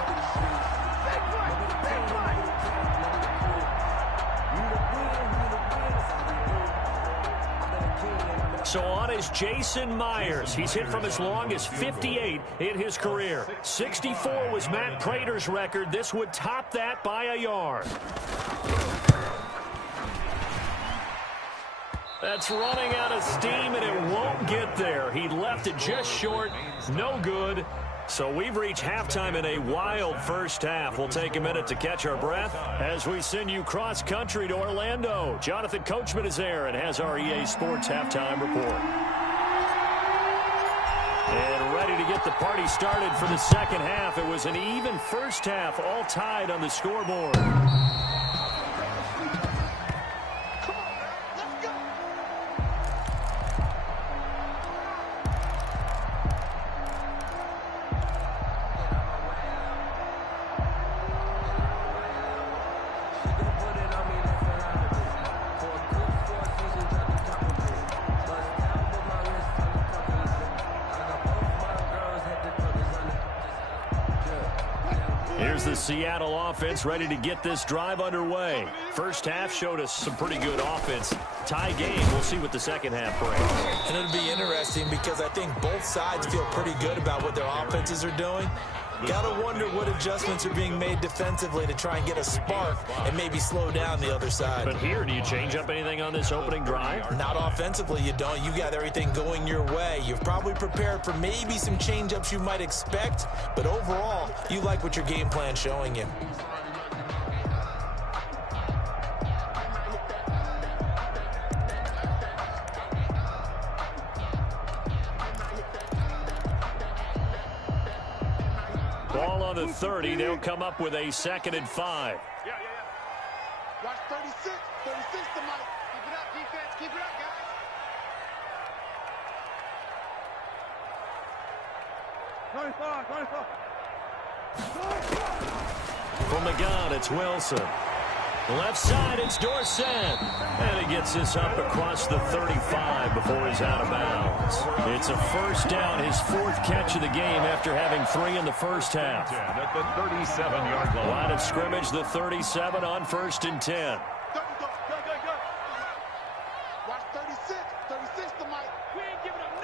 So on is Jason Myers. He's hit from as long as 58 in his career. 64 was Matt Prater's record. This would top that by a yard. That's running out of steam, and it won't get there. He left it just short. No good. So we've reached halftime in a wild first half. We'll take a minute to catch our breath as we send you cross-country to Orlando. Jonathan Coachman is there and has our EA Sports halftime report. to get the party started for the second half. It was an even first half, all tied on the scoreboard. Here's the Seattle offense ready to get this drive underway. First half showed us some pretty good offense. Tie game. We'll see what the second half brings. And it'll be interesting because I think both sides feel pretty good about what their offenses are doing. Gotta wonder what adjustments are being made defensively to try and get a spark and maybe slow down the other side. But here, do you change up anything on this opening drive? Not offensively, you don't. You got everything going your way. You've probably prepared for maybe some change-ups you might expect, but overall, you like what your game plan's showing you. Ball on the 30. They'll come up with a 2nd and 5. Watch 36. 36 to Mike. Keep it up, defense. Keep it up, guys. 24. From the gun, it's Wilson. Left side, it's Dorsett. And he gets this up across the 35 before he's out of bounds. It's a first down, his 4th catch of the game after having 3 in the first half. At the 37-yard line. Line of scrimmage, the 37 on 1st and 10. Watch 36. 36 to Mike. We ain't giving up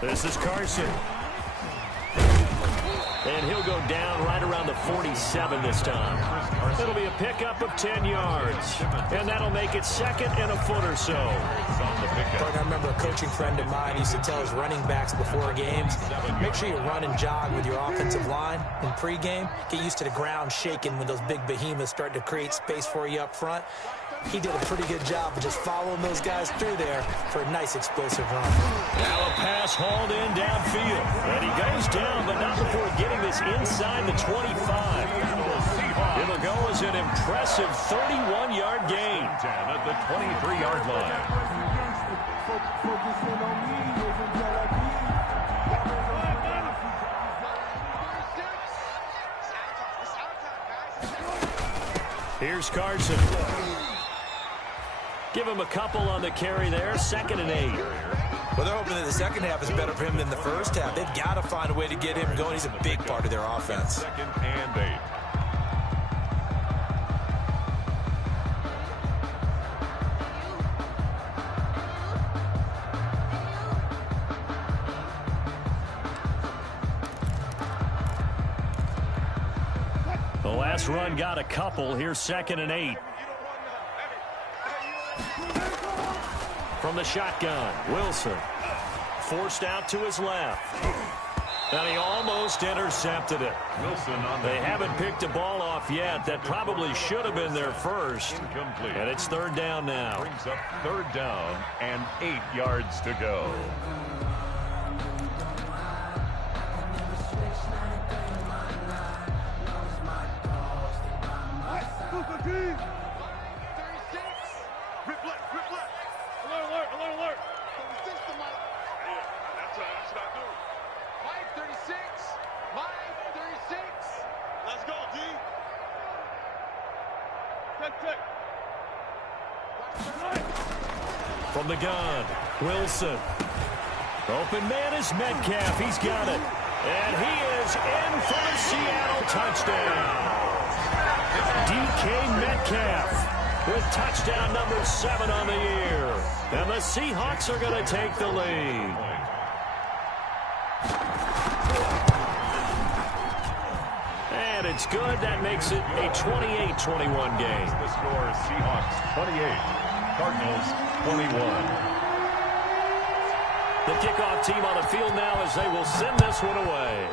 nothing. This is Carson. And he'll go down right around the 47 this time. It'll be a pickup of 10 yards. And that'll make it 2nd and a foot or so. I remember a coaching friend of mine used to tell his running backs before games, make sure you run and jog with your offensive line in pregame. Get used to the ground shaking when those big behemoths start to create space for you up front. He did a pretty good job of just following those guys through there for a nice explosive run. Now a pass hauled in downfield. And he goes down, but not before getting this inside the 25. It'll go as an impressive 31-yard gain. At the 23-yard line. Here's Carson. Give him a couple on the carry there. 2nd and 8. Well, they're hoping that the second half is better for him than the first half. They've got to find a way to get him going. He's a big part of their offense. 2nd and 8. The last run got a couple. Here's 2nd and 8. From the shotgun, Wilson. Forced out to his left. And he almost intercepted it. Wilson on They haven't picked a ball off yet. That probably should have been their first. Incomplete. And it's 3rd down now. Brings up 3rd down and 8 yards to go. From the gun, Wilson. Open man is Metcalf. He's got it. And he is in for the Seattle touchdown. DK Metcalf with touchdown number 7 on the year. And the Seahawks are going to take the lead. And it's good. That makes it a 28-21 game. The score is Seahawks 28. Cardinals 21. The kickoff team on the field now as they will send this one away.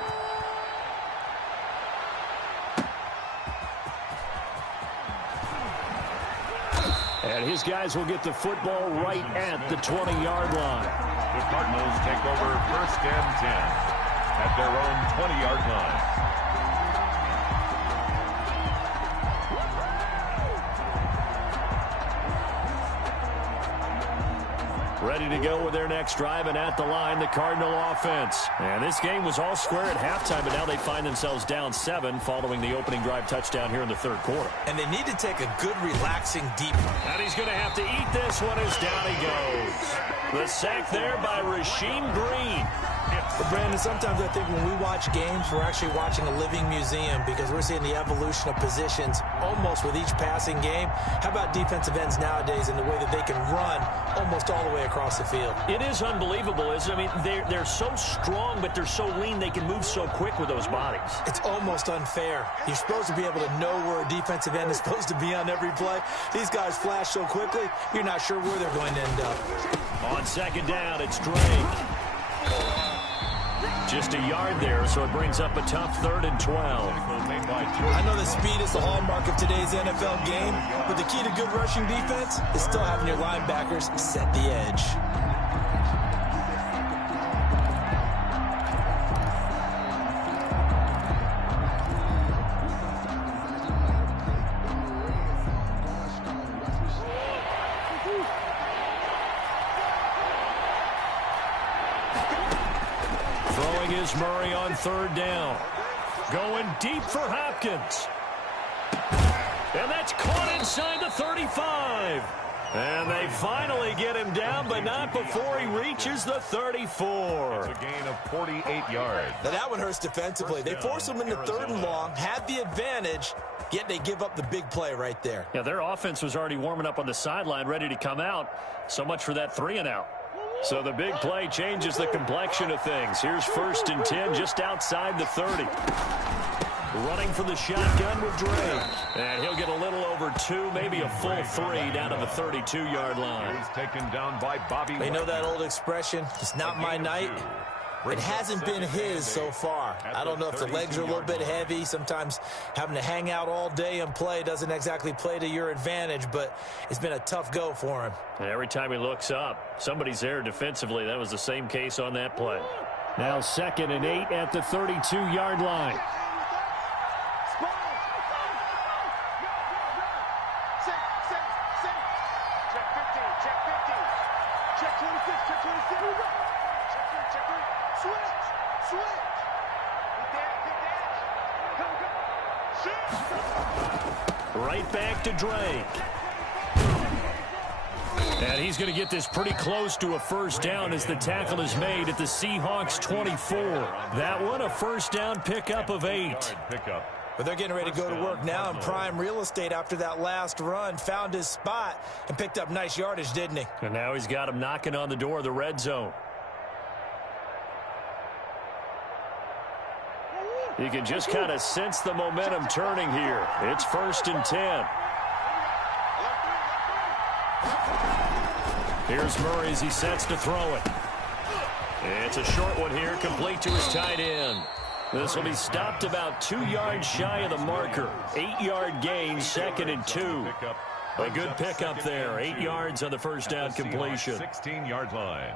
And his guys will get the football right at the 20-yard line. The Cardinals take over 1st and 10 at their own 20-yard line. Ready to go with their next drive, and at the line, the Cardinal offense. And this game was all square at halftime, but now they find themselves down 7 following the opening drive touchdown here in the third quarter. And they need to take a good, relaxing, deep run. And he's going to have to eat this one as down he goes. The sack there by Rasheem Green. But Brandon, sometimes I think when we watch games, we're actually watching a living museum because we're seeing the evolution of positions almost with each passing game. How about defensive ends nowadays and the way that they can run almost all the way across the field? It is unbelievable, isn't it? I mean, they're so strong, but they're so lean, they can move so quick with those bodies. It's almost unfair. You're supposed to be able to know where a defensive end is supposed to be on every play. These guys flash so quickly, you're not sure where they're going to end up. On second down, it's Drake. Just a yard there, so it brings up a tough 3rd and 12. I know that speed is the hallmark of today's NFL game, but the key to good rushing defense is still having your linebackers set the edge. Is Murray on 3rd down. Going deep for Hopkins. And that's caught inside the 35. And they finally get him down, but not before he reaches the 34. It's a gain of 48 yards. Now that one hurts defensively. They force him into 3rd and long, had the advantage, yet they give up the big play right there. Yeah, their offense was already warming up on the sideline, ready to come out. So much for that 3 and out. So the big play changes the complexion of things. Here's 1st and 10 just outside the 30. Running for the shotgun with Drake. And he'll get a little over 2, maybe a full 3 down to the 32-yard line. He was taken down by Bobby. They know that old expression, it's not my night. It hasn't been his so far. I don't know if the legs are a little bit heavy. Sometimes having to hang out all day and play doesn't exactly play to your advantage, but it's been a tough go for him. And every time he looks up, somebody's there defensively. That was the same case on that play. Now 2nd and 8 at the 32-yard line. Right back to Drake. And he's going to get this pretty close to a 1st down as the tackle is made at the Seahawks 24. That one a 1st down pickup of 8. But they're getting ready to go to work now in prime real estate after that last run. Found his spot and picked up nice yardage, didn't he? And now he's got him knocking on the door of the red zone. You can just kind of sense the momentum turning here. It's 1st and 10. Here's Murray as he sets to throw it. It's a short one here, complete to his tight end. This will be stopped about 2 yards shy of the marker. 8-yard gain, 2nd and 2. A good pickup there. 8 yards on the 1st down completion. 16-yard line.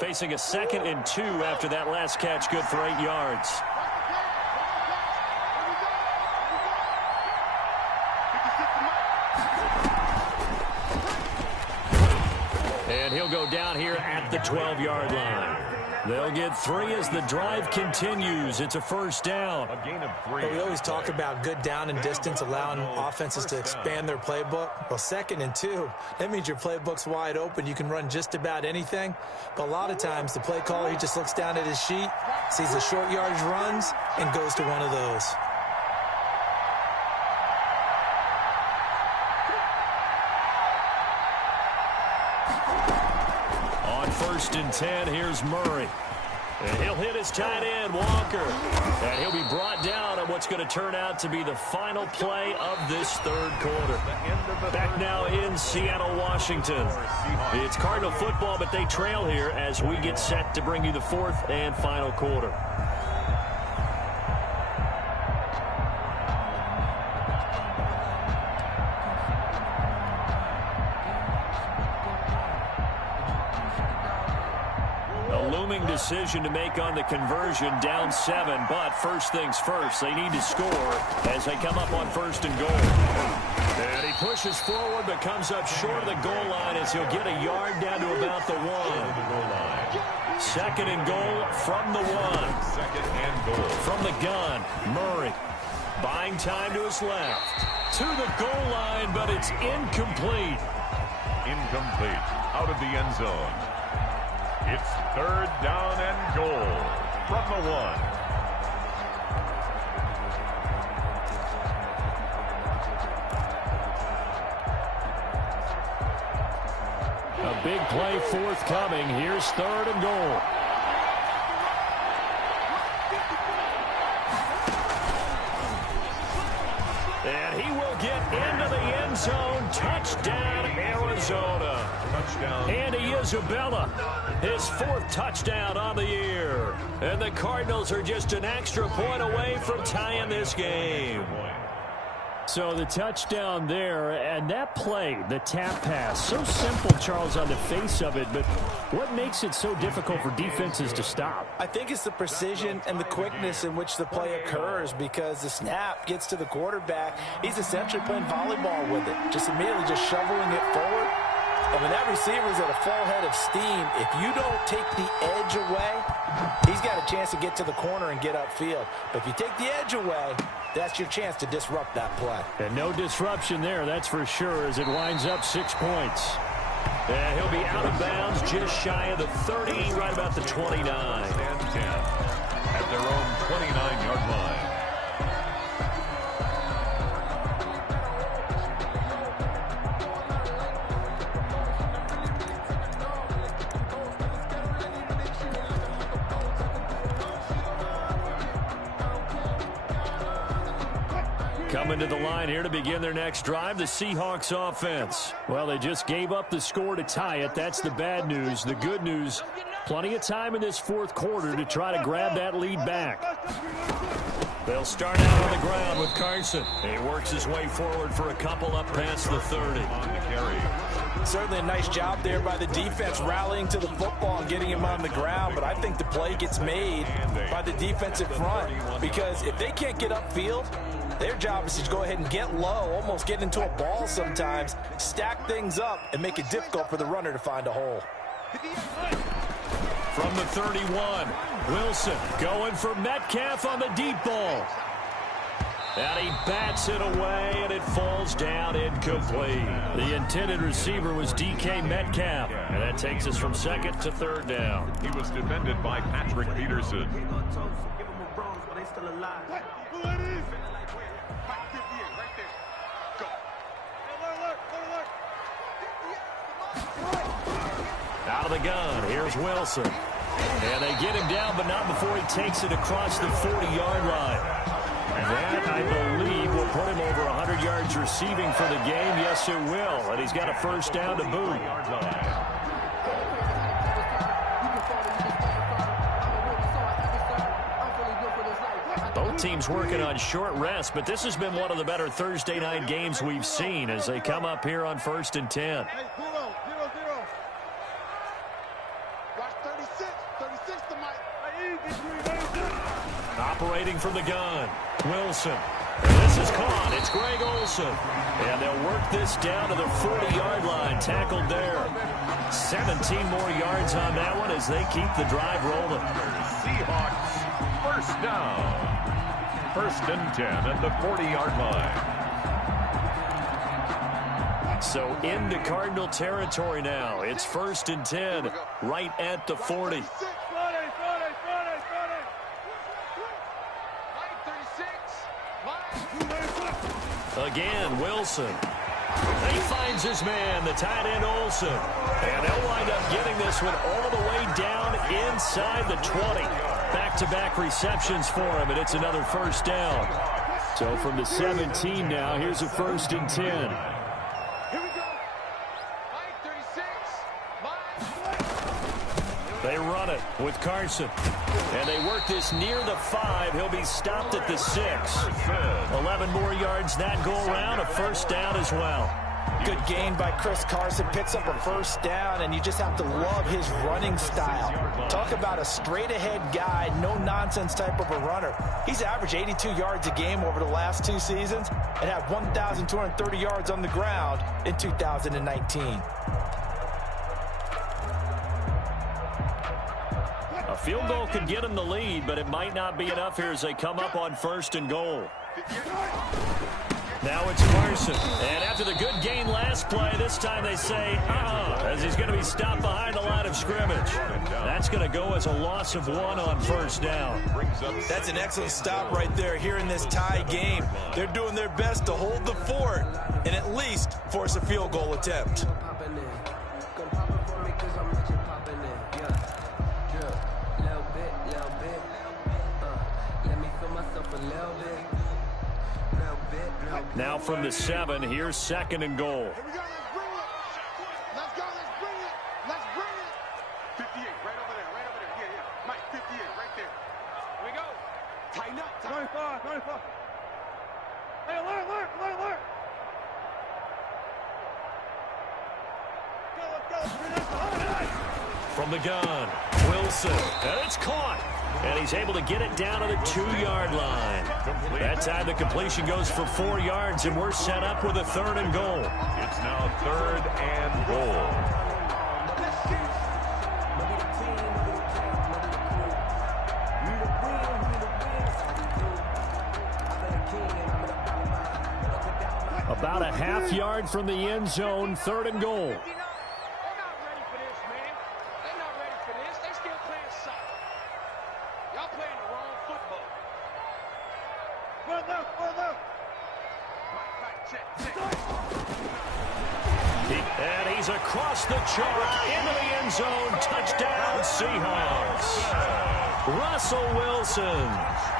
Facing a 2nd and 2 after that last catch, good for 8 yards. And he'll go down here at the 12-yard line. They'll get 3 as the drive continues. It's a 1st down. A gain of 3. But we always talk about good down and distance, allowing offenses to expand their playbook. Well, 2nd and 2, that means your playbook's wide open. You can run just about anything. But a lot of times, the play caller, he just looks down at his sheet, sees the short yardage runs, and goes to one of those. On 1st and 10, here's Murray. And he'll hit his tight end, Walker. And he'll be brought down on what's going to turn out to be the final play of this third quarter. Back now in Seattle, Washington. It's Cardinal football, but they trail here as we get set to bring you the fourth and final quarter. Decision to make on the conversion, down 7, but first things first, they need to score as they come up on first and goal. And he pushes forward but comes up short of the goal line as he'll get a yard down to about the 1. Second and goal from the 1. Second and goal. From the gun, Murray buying time to his left. To the goal line, but it's incomplete. Incomplete. Out of the end zone. It's third down and goal from the 1. A big play forthcoming. Here's third and goal. And he will get into the end zone. Touchdown, Arizona. Touchdown. Andy Isabella, his 4th touchdown on the year. And the Cardinals are just an extra point away from tying this game. So the touchdown there, and that play, the tap pass, so simple, Charles, on the face of it, but what makes it so difficult for defenses to stop? I think it's the precision and the quickness in which the play occurs, because the snap gets to the quarterback. He's essentially playing volleyball with it, just immediately just shoveling it forward. And when that receiver's at a full head of steam, if you don't take the edge away, he's got a chance to get to the corner and get upfield. But if you take the edge away, that's your chance to disrupt that play. And no disruption there, that's for sure, as it winds up 6 points. And he'll be out of bounds just shy of the 30, right about the 29. And 10 at their own 29-yard line. Coming to the line here to begin their next drive, the Seahawks offense. Well, they just gave up the score to tie it. That's the bad news. The good news, plenty of time in this fourth quarter to try to grab that lead back. They'll start out on the ground with Carson. He works his way forward for a couple up past the 30. On the carry. Certainly a nice job there by the defense rallying to the football and getting him on the ground, but I think the play gets made by the defensive front, because if they can't get upfield, their job is to go ahead and get low, almost get into a ball sometimes, stack things up, and make it difficult for the runner to find a hole. From the 31, Wilson going for Metcalf on the deep ball. And he bats it away, and it falls down incomplete. The intended receiver was DK Metcalf, and that takes us from second to third down. He was defended by Patrick Peterson. Out of the gun, here's Wilson. And they get him down, but not before he takes it across the 40-yard line. That, I believe, will put him over 100 yards receiving for the game. Yes, it will. And he's got a first down to boot. Both teams working on short rest, but this has been one of the better Thursday night games we've seen as they come up here on 1st and 10. Operating from the gun, Wilson. This is caught. It's Greg Olsen. And they'll work this down to the 40-yard line. Tackled there. 17 more yards on that one as they keep the drive rolling. Seahawks, first down. 1st and 10 at the 40-yard line. So into Cardinal territory now. It's 1st and 10 right at the 40. Again, Wilson. He finds his man, the tight end Olsen. And they'll wind up getting this one all the way down inside the 20. Back-to-back receptions for him, and it's another first down. So from the 17 now, here's a 1st and 10. Here we go. 36. They run it with Carson. And they work this near the 5. He'll be stopped at the 6. 11 more yards that go around, a first down as well. Good gain by Chris Carson. Picks up a first down, and you just have to love his running style. Talk about a straight-ahead guy, no-nonsense type of a runner. He's averaged 82 yards a game over the last 2 seasons and had 1,230 yards on the ground in 2019. A field goal could get him the lead, but it might not be enough here as they come up on 1st and goal. Now it's Carson. And after the good gain last play, this time they say, as he's going to be stopped behind the line of scrimmage. That's going to go as a loss of 1 on 1st down. That's an excellent stop right there here in this tie game. They're doing their best to hold the fort and at least force a field goal attempt. Now from the 7, here's 2nd and goal. Here we go. Let's bring it. Let's go. Let's bring it. Let's bring it. 58, right over there. Right over there. Yeah, yeah. Mike, 58, right there. Here we go. Tighten up. 25, 25. Hey, alert, alert, alert, alert. From the gun, Wilson. And it's caught. And he's able to get it down to the 2-yard line. That time the completion goes for 4 yards, and we're set up with a 3rd and goal. It's now 3rd and goal. About a half yard from the end zone, 3rd and goal. And he's across the chalk into the end zone. Touchdown, Seahawks. Russell Wilson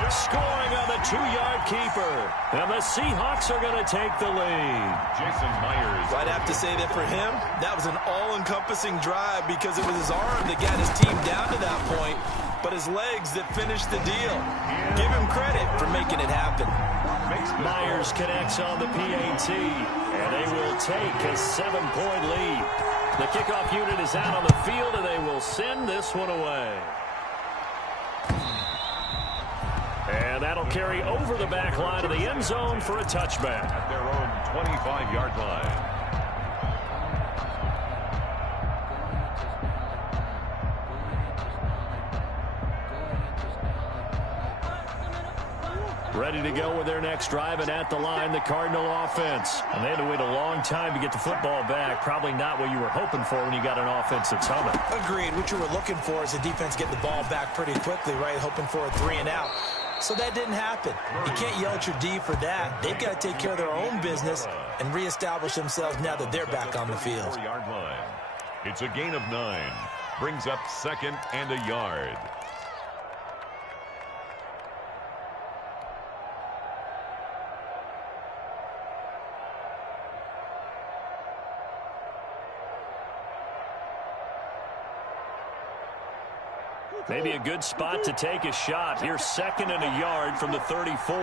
scoring on the 2-yard keeper. And the Seahawks are going to take the lead. Jason Myers. I'd have to say that for him, that was an all-encompassing drive because it was his arm that got his team down to that point, but his legs that finished the deal. Give him credit for making it happen. Myers connects on the PAT, and they will take a 7-point lead. The kickoff unit is out on the field, and they will send this one away. And that'll carry over the back line of the end zone for a touchback. At their own 25-yard line. Ready to go with their next drive, and at the line, the Cardinal offense. And they had to wait a long time to get the football back. Probably not what you were hoping for when you got an offense that's humming. Agreed. What you were looking for is the defense getting the ball back pretty quickly, right? Hoping for a 3 and out. So that didn't happen. You can't yell at your D for that. They've got to take care of their own business and reestablish themselves now that they're back on the field. 4-yard line. It's a gain of 9. Brings up 2nd and a yard. Maybe a good spot to take a shot. Here's 2nd and a yard from the 34.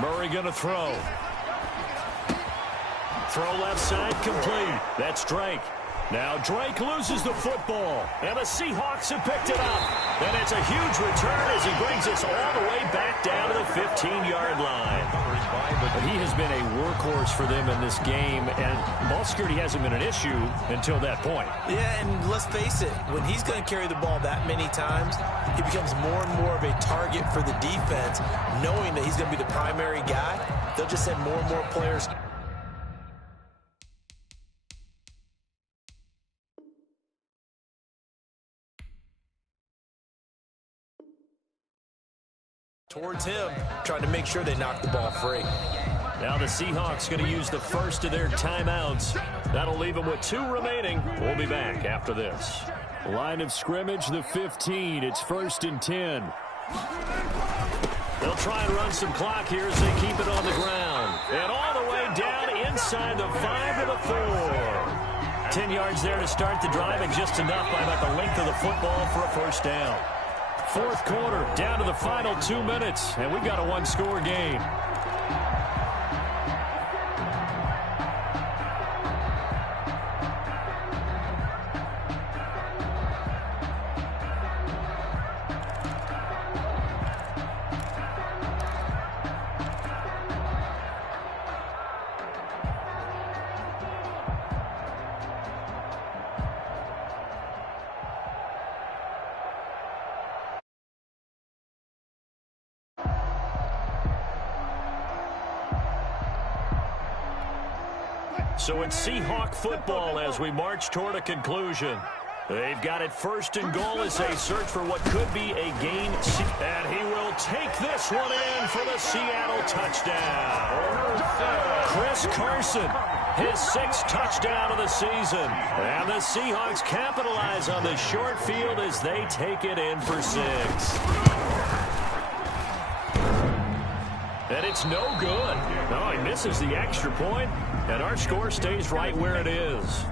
Murray going to throw. Throw left side complete. That's Drake. Now Drake loses the football, and the Seahawks have picked it up. And it's a huge return as he brings us all the way back down to the 15-yard line. But he has been a workhorse for them in this game, and ball security hasn't been an issue until that point. Yeah, and let's face it, when he's going to carry the ball that many times, he becomes more and more of a target for the defense, knowing that he's going to be the primary guy. They'll just send more and more players towards him, trying to make sure they knock the ball free. Now the Seahawks going to use the first of their timeouts. That'll leave them with 2 remaining. We'll be back after this. Line of scrimmage, the 15. It's 1st and 10. They'll try and run some clock here as they keep it on the ground. And all the way down inside the 5 to the 4. 10 yards there to start the drive, and just enough by about the length of the football for a first down. 4th quarter, down to the final 2 minutes, and we've got a 1-score game. So it's Seahawk football as we march toward a conclusion. They've got it 1st and goal as they search for what could be a gain. And he will take this one in for the Seattle touchdown. Chris Carson, his 6th touchdown of the season. And the Seahawks capitalize on the short field as they take it in for 6. And it's no good. No, he misses the extra point, and our score stays right where it is.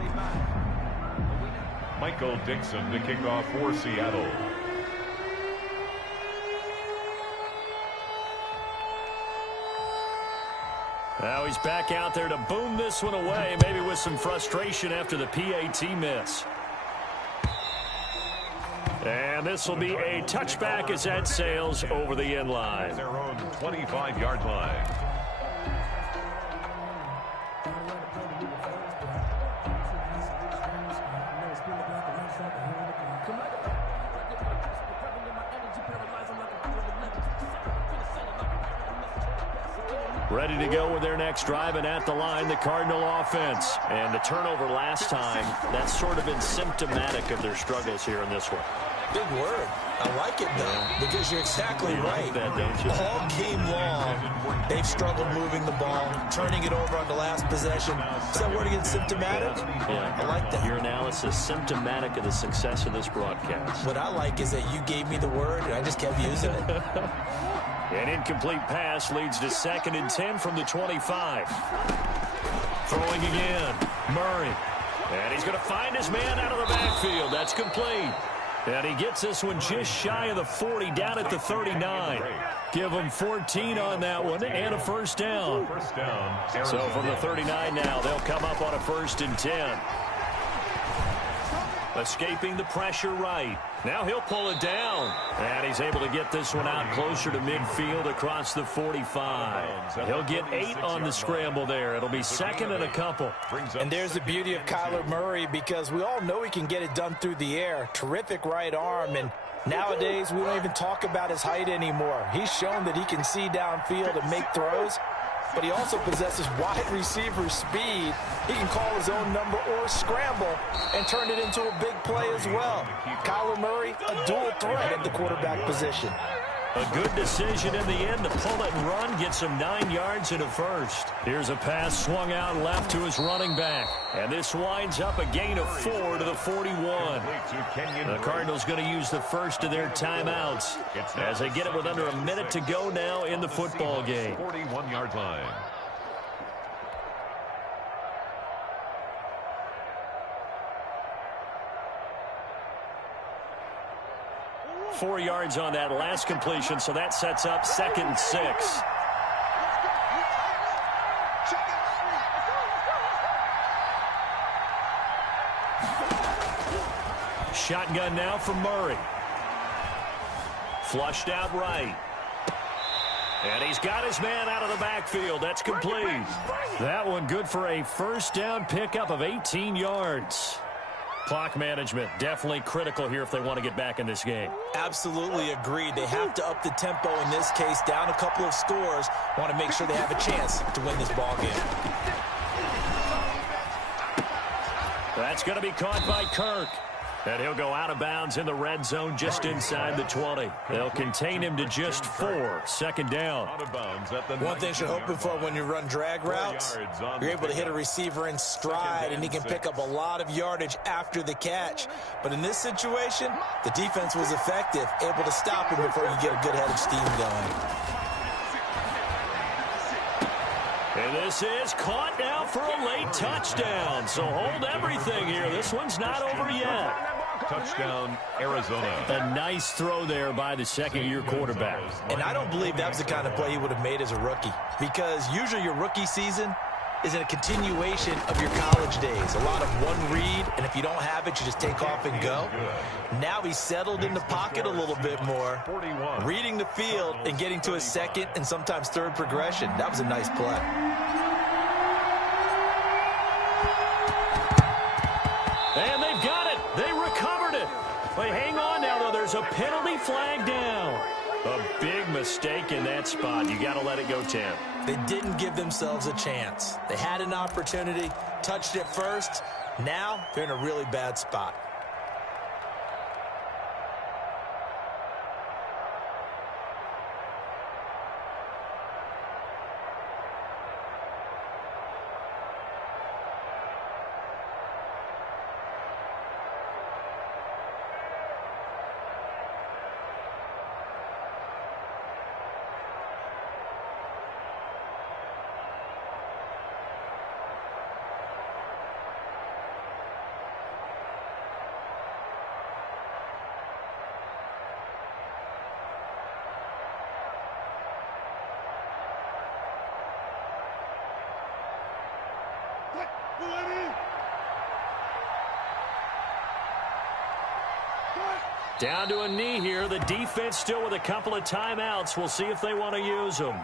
Michael Dixon to kick off for Seattle. Now he's back out there to boom this one away, maybe with some frustration after the PAT miss. And this will be a touchback as that sails over the end line. Their own 25-yard line. Ready to go with their next drive, and at the line, the Cardinal offense. And the turnover last time, that's sort of been symptomatic of their struggles here in this one. Big word. I like it, though, because you're exactly right. Like that, don't you? All game long, they've struggled moving the ball, turning it over on the last possession. Is that word again, symptomatic? Yeah. I like that. Your analysis, symptomatic of the success of this broadcast. What I like is that you gave me the word, and I just kept using it. An incomplete pass leads to 2nd and 10 from the 25. Throwing again. Murray. And he's going to find his man out of the backfield. That's complete. And he gets this one just shy of the 40, down at the 39. Give him 14 on that one and a first down. So from the 39 now, they'll come up on a 1st and 10. Escaping the pressure right. Now he'll pull it down. And he's able to get this one out closer to midfield across the 45. He'll get 8 on the scramble there. It'll be 2nd and a couple. And there's the beauty of Kyler Murray, because we all know he can get it done through the air. Terrific right arm. And nowadays, we don't even talk about his height anymore. He's shown that he can see downfield and make throws. But he also possesses wide receiver speed. He can call his own number or scramble and turn it into a big play as well. Kyler Murray, a dual threat at the quarterback position. A good decision in the end to pull it and run, gets him 9 yards and a first. Here's a pass swung out left to his running back. And this winds up a gain of 4 to the 41. The Cardinals going to use the first of their timeouts as they get it with under a minute to go now in the football game. 41-yard line. Four yards on that last completion, so that sets up 2nd and 6. Shotgun now from Murray. Flushed out right. And he's got his man out of the backfield. That's complete. That one good for a first down pickup of 18 yards. Clock management definitely critical here if they want to get back in this game. Absolutely agreed. They have to up the tempo in this case, down a couple of scores. Want to make sure they have a chance to win this ball game. That's going to be caught by Kirk. And he'll go out of bounds in the red zone just inside the 20. They'll contain him to just 4. Second down. Out of bounds at the One thing you're hoping for when you run drag routes, you're able to hit a receiver in stride, and he can pick up a lot of yardage after the catch. But in this situation, the defense was effective, able to stop him before you get a good head of steam going. And this is caught now for a late touchdown. So hold everything here. This one's not over yet. Touchdown, Arizona. A nice throw there by the second-year quarterback. And I don't believe that was the kind of play he would have made as a rookie, because usually your rookie season is a continuation of your college days. A lot of one read, and if you don't have it, you just take off and go. Now he's settled in the pocket a little bit more, reading the field and getting to a second and sometimes third progression. That was a nice play. And they've got it. They recovered it. But hang on now, though. There's a penalty flag down. A big mistake in that spot. You got to let it go 10. They didn't give themselves a chance. They had an opportunity, touched it first. Now they're in a really bad spot. Down to a knee here. The defense still with a couple of timeouts. We'll see if they want to use them.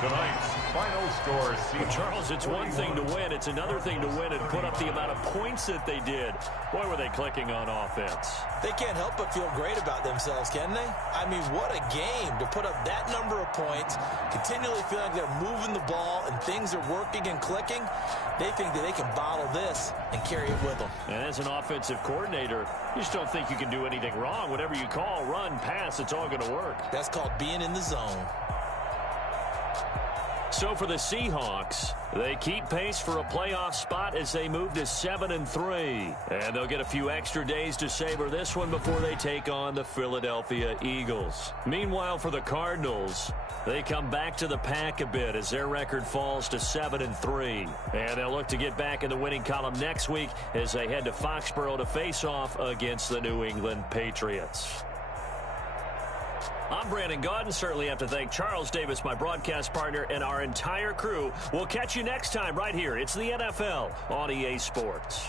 Tonight's final score. Well, Charles, it's one thing to win. It's another thing to win and put up the amount of points that they did. Boy, were they clicking on offense. They can't help but feel great about themselves, can they? I mean, what a game to put up that number of points, continually feeling like they're moving the ball and things are working and clicking. They think that they can bottle this and carry it with them. And as an offensive coordinator, you just don't think you can do anything wrong. Whatever you call, run, pass, it's all going to work. That's called being in the zone. So for the Seahawks, they keep pace for a playoff spot as they move to 7-3. And they'll get a few extra days to savor this one before they take on the Philadelphia Eagles. Meanwhile, for the Cardinals, they come back to the pack a bit as their record falls to 7-3. And they'll look to get back in the winning column next week as they head to Foxborough to face off against the New England Patriots. I'm Brandon Gaudin. Certainly have to thank Charles Davis, my broadcast partner, and our entire crew. We'll catch you next time right here. It's the NFL on EA Sports.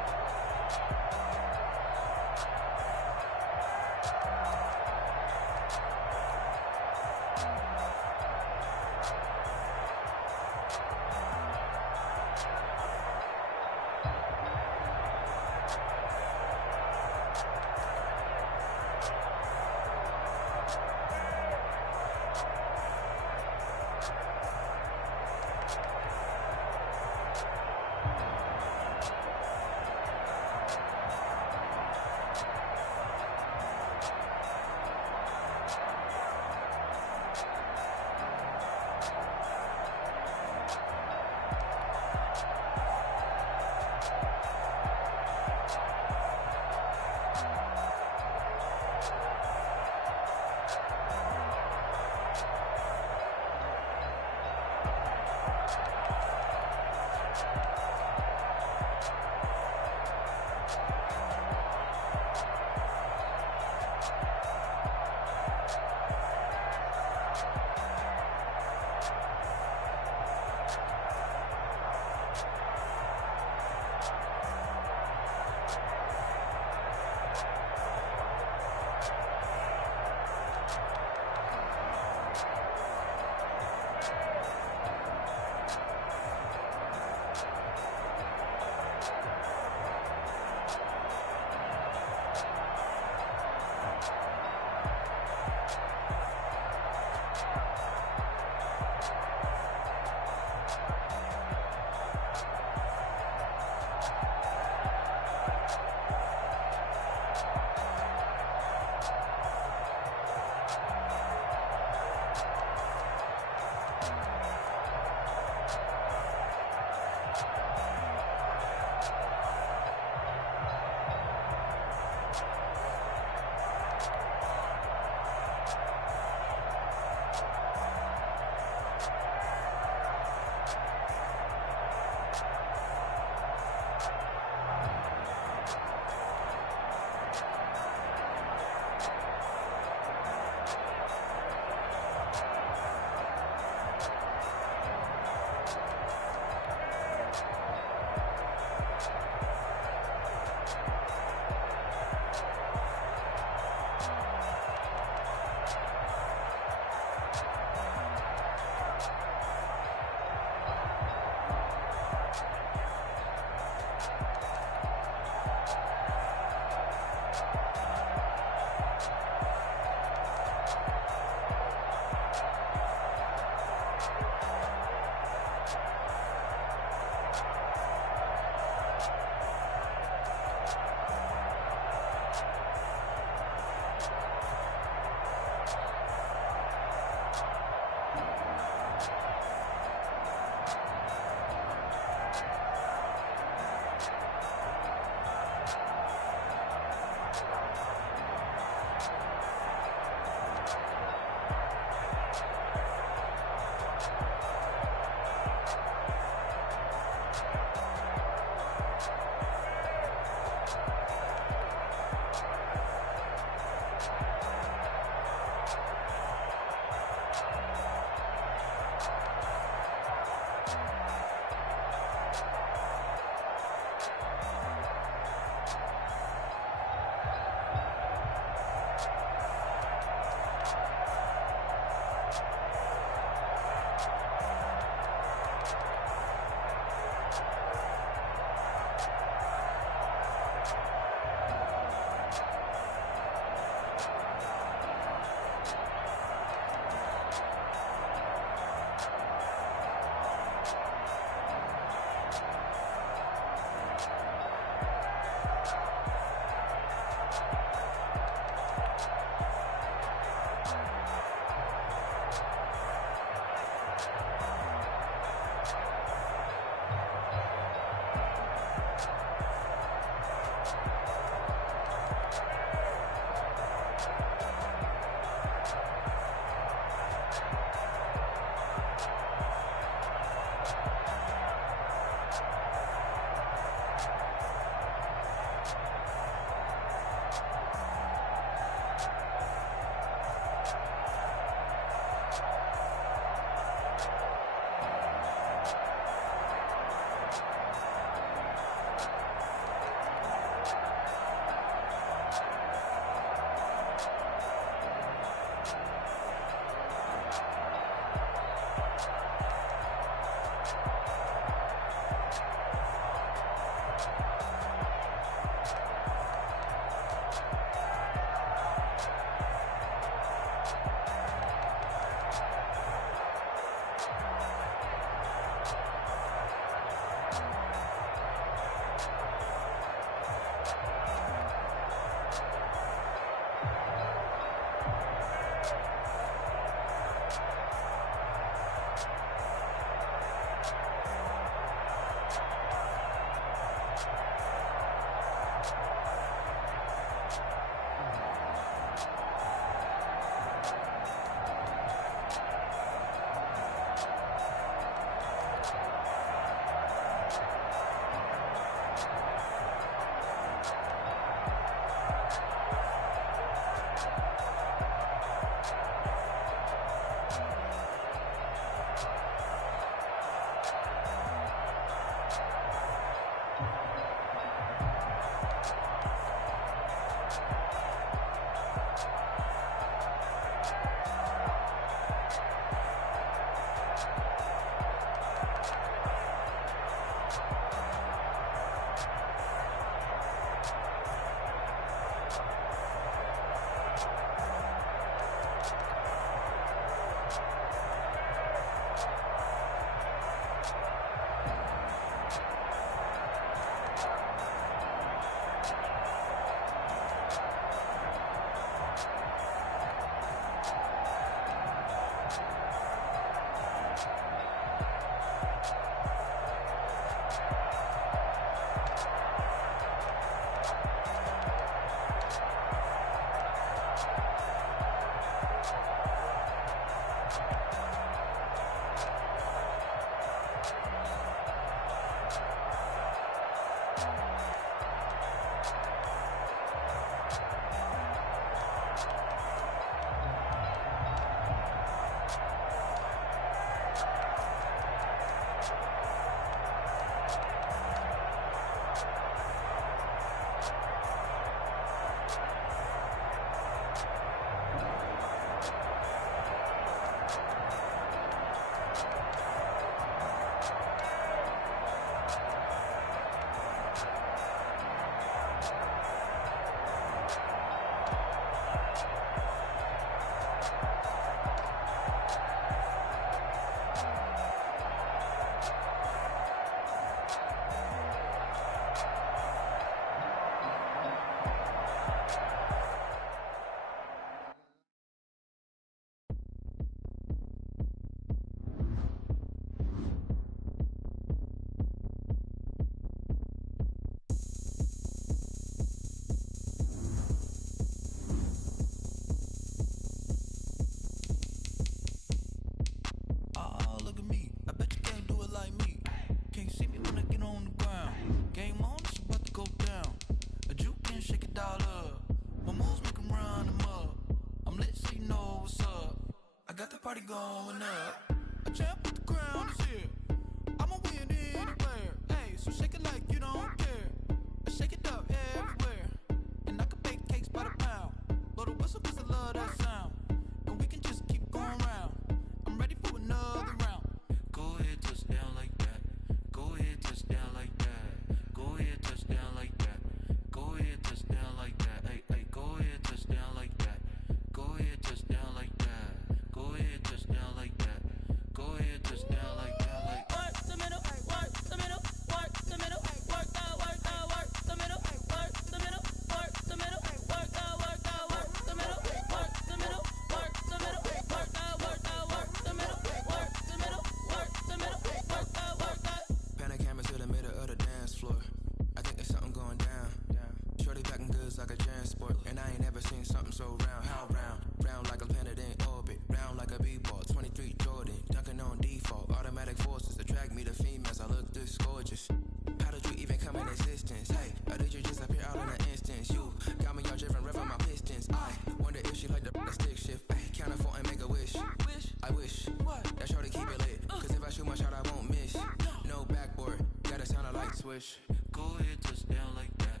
swish. Go ahead, touchdown like that.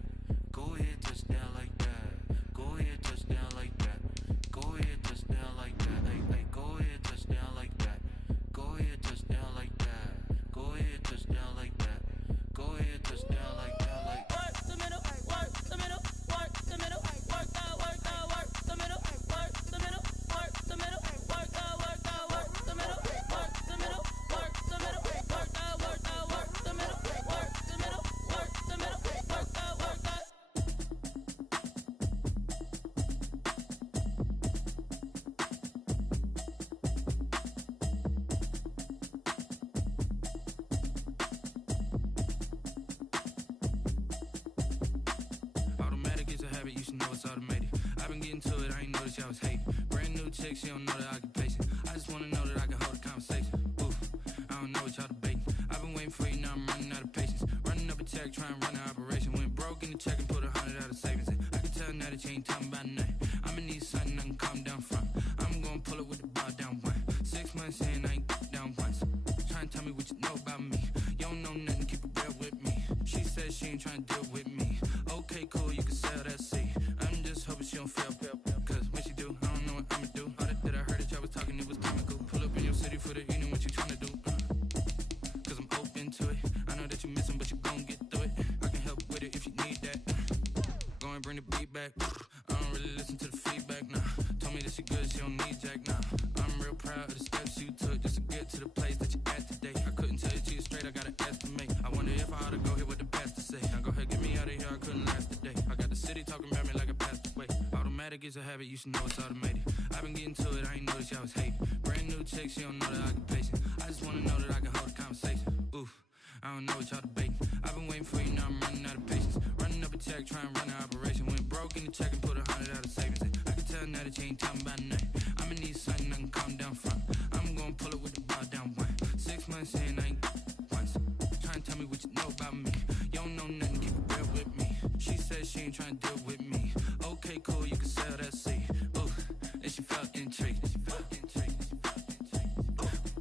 Go ahead, touchdown like that. Go ahead, touchdown like that. Go ahead, touchdown like that. Hey, go ahead, touchdown like that. Go ahead, touchdown like that. Go ahead, touchdown like that. Go ahead, touchdown like that. Like work the middle, work the middle, work the middle, work out, work out, work the middle, work the middle, work the middle, work out, work out, work the middle, work the middle, work the middle, work out, work out, work the middle, work the middle, work the middle, work out, work out. Automatic is a habit, you should know it's automated. I've been getting to it, I ain't noticed y'all was hating. Brand new chick, she don't know that I can place it. I just wanna know that I can hold a conversation. Oof, I don't know what y'all debating. I've been waiting for you, now I'm running out of patience. Running up a check, trying to run an operation. Went broke in the check and put 100 out of savings in. I can tell now that you ain't talking about nothing. I'ma need something I can calm down from. I'm gonna pull it with the bar down one. 6 months in, I ain't down once. Trying to tell me what you know about me. You don't know nothing, keep it real with me. She said she ain't trying to deal with me. Okay, cool, you can sell that seed. I'm just hoping she don't fail. Cause when she do, I don't know what I'ma do. All that I heard that y'all was talking, it was comical. Pull up in your city for the evening, what you tryna do? Cause I'm open to it. I know that you missing, but you gon' get through it. I can help with it if you need that. Go and bring the beat back. I don't really listen to the feedback, nah. Told me that she good, she don't need jack, nah. I'm real proud of the steps you took just to get to the place that you at today. I couldn't tell you to you straight, I gotta estimate. I wonder if I ought to go here with the pastor say. Now go ahead, get me out of here, I couldn't last today. I got the city talking about me like a passed away. Automatic is a habit, you should know it's automated. I've been getting to it, I ain't noticed y'all was hating. Brand new chick, she don't know that I can pace it. I just wanna know that I can hold a conversation. Oof, I don't know what y'all debating. I've been waiting for you, now I'm running out of patience. Running up a check, trying to run an operation. Went broke in the check and put 100 out of savings in. I can tell now that you ain't talking about nothing. I'ma need something I can calm down from. I'm gonna pull it with the bar down one. 6 months in, I ain't once. Trying to tell me what you know about me. You don't know nothing, keep it real with me. She said she ain't trying to deal with me. Okay, cool, you can sell that seed. Ooh, and she felt intrigued.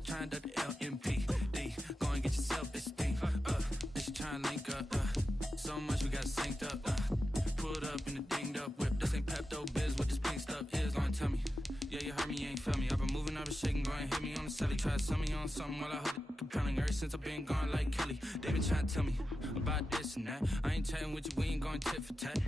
Trying to the LMPD. Go and get yourself esteem. And she trying to link up. So much we got synced up. Pulled up in the dinged up whip. This ain't Pepto-Biz, what this pink stuff is. Long tell me. Yeah, you heard me, you ain't felt me. I've been moving, I've been shaking, go and hit me on the celly. Try to sell me on something while I hold it compelling. Ever since I've been gone like Kelly, they been trying to tell me about this and that. I ain't chatting with you, we ain't going tit for tat.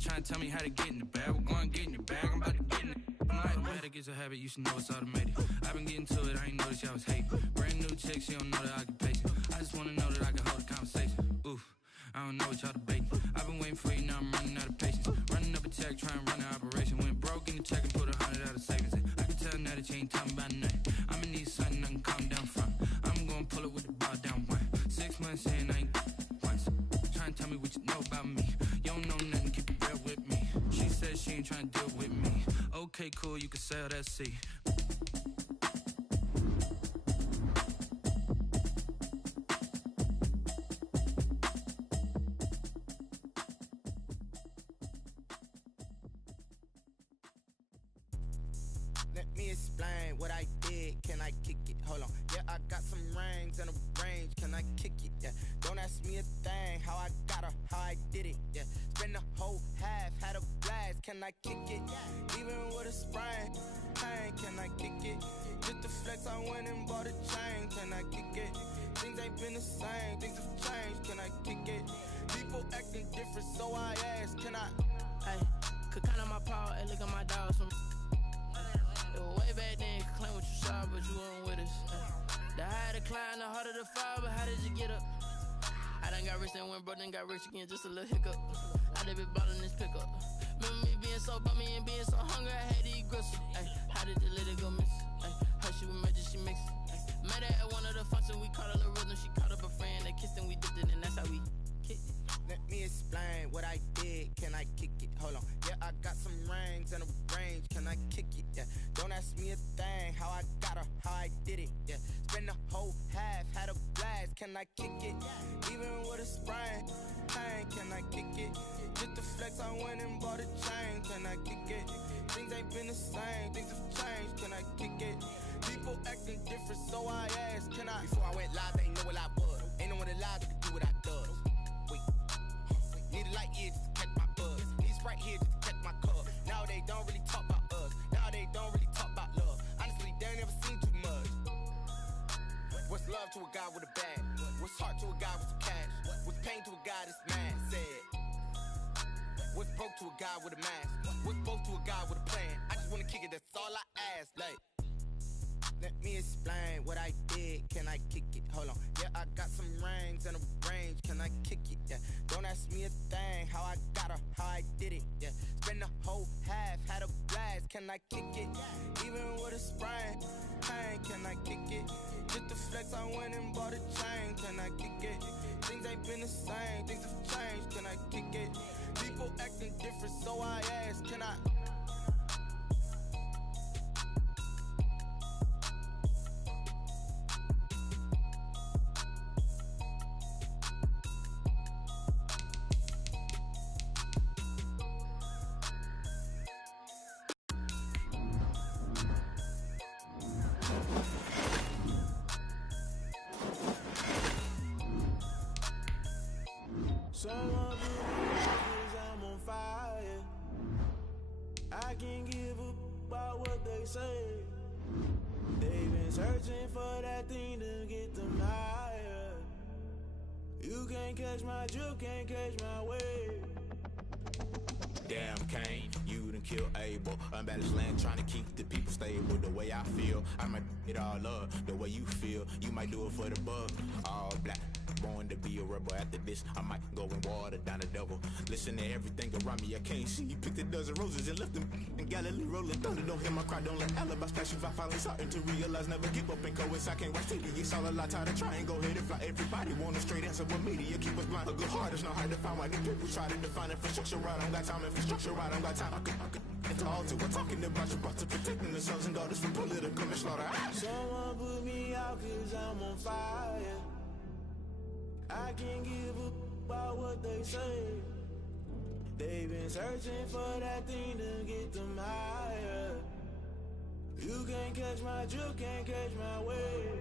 Trying to tell me how to get in the bag. We're going to get in the bag, I'm about to get in it. Automatic is a habit, you should know it's automated. I've been getting to it, I ain't noticed y'all was hating. Brand new chick, she don't know that I can pace it. I just wanna know that I can hold a conversation. Oof, I don't know what y'all debating. I've been waiting for you, now I'm running out of patience. Running up a check, trying to run an operation. Went broke in the check and put 100 out of savings in. I can tell now that you ain't talking about nothing. I'ma need something I can calm down from. I'm gonna pull it with the bar down one. 6 months in, I ain't once. Trying to tell me what you know about me. You don't know nothing, keep it real with me. She said she ain't trying to deal with me. Okay, cool, you can sell that seed. Let me explain what I did. Can I kick it? Hold on. Yeah, I got some rings and a range. Can I kick it? Yeah. Don't ask me a thing. How I got her, how I did it. Yeah. Spend the whole half, had a blast. Can I kick it? Even with a sprain. Pain, can I kick it? Just the flex, I went and bought a chain. Can I kick it? Things ain't been the same. Things have changed. Can I kick it? People acting different, so I ask. Can I? Hey, could count on my power and look at my dogs from. Way back then, could claim what you saw, but you weren't with us. The higher the climb, the harder the fall, but how did you get up? I done got rich and went broke, then got rich again, just a little hiccup. I done been ballin' this pickup. Remember me being so bummy and being so hungry, I had to eat gristle. How did the lady go miss? How she was magic, she mixed. Met her at one of the functions, we caught her the rhythm. She caught up a friend, they kissed and we dipped it, and that's how we kicked it. Let me explain what I did. Can I kick it? Hold on. Yeah, I got some rings and a range. Can I kick it? Yeah. Don't ask me a thing. How I got her, how I did it. Yeah. Spend the whole half, had a blast. Can I kick it? Even with a sprain. Pain, can I kick it? Just the flex, I went and bought a chain. Can I kick it? Things ain't been the same. Things have changed. Can I kick it? People acting different, so I asked. Can I? Before I went live, they ain't know what I was. Ain't no one alive that could do what I does. to a guy with a mask. We're both to a guy with a plan. I just wanna kick it, that's all I ask. Like, let me explain what I did. Can I kick it? Hold on. Yeah, I got some rings and a range. Can I kick it? Yeah. Don't ask me a thing. How I got her, how I did it. Yeah. Spend the whole half, had a blast. Can I kick it? Even with a sprain. Pain, can I kick it? Just to flex, I went and bought a chain. Can I kick it? Things ain't been the same. Things have changed. Can I kick it? People acting different, so I ask. Can I? Someone put me out 'cause I'm on fire. I can't give up about what they say. They've been searching for that thing to get them higher. You can't catch my drift, can't catch my wave. Damn Kane, you done killed Abel. Unbalanced land trying to keep the people stable. The way I feel, I might it all up. The way you feel, you might do it for the bug. All black, born to be a rebel. After this, I might go and water down the devil. Listen to everything around me, I can't see. Picked a dozen roses and left them in Galilee rolling thunder. Don't hear my cry, don't let alibis pass you. I finally starting to realize, never give up and coincide. I can't watch TV, it's all a lot. Tired of trying, go ahead and fly. Everybody want a straight answer, but media keep us blind. A good heart is not hard to find. Why the people try to define infrastructure right? I don't got time, infrastructure right? I don't got time. I could it's all to we're talking about you, about to protecting the sons and daughters from political manslaughter. Someone put me out 'cause I'm on fire. I can't give up about what they say. They've been searching for that thing to get them higher. You can't catch my drift, can't catch my wave.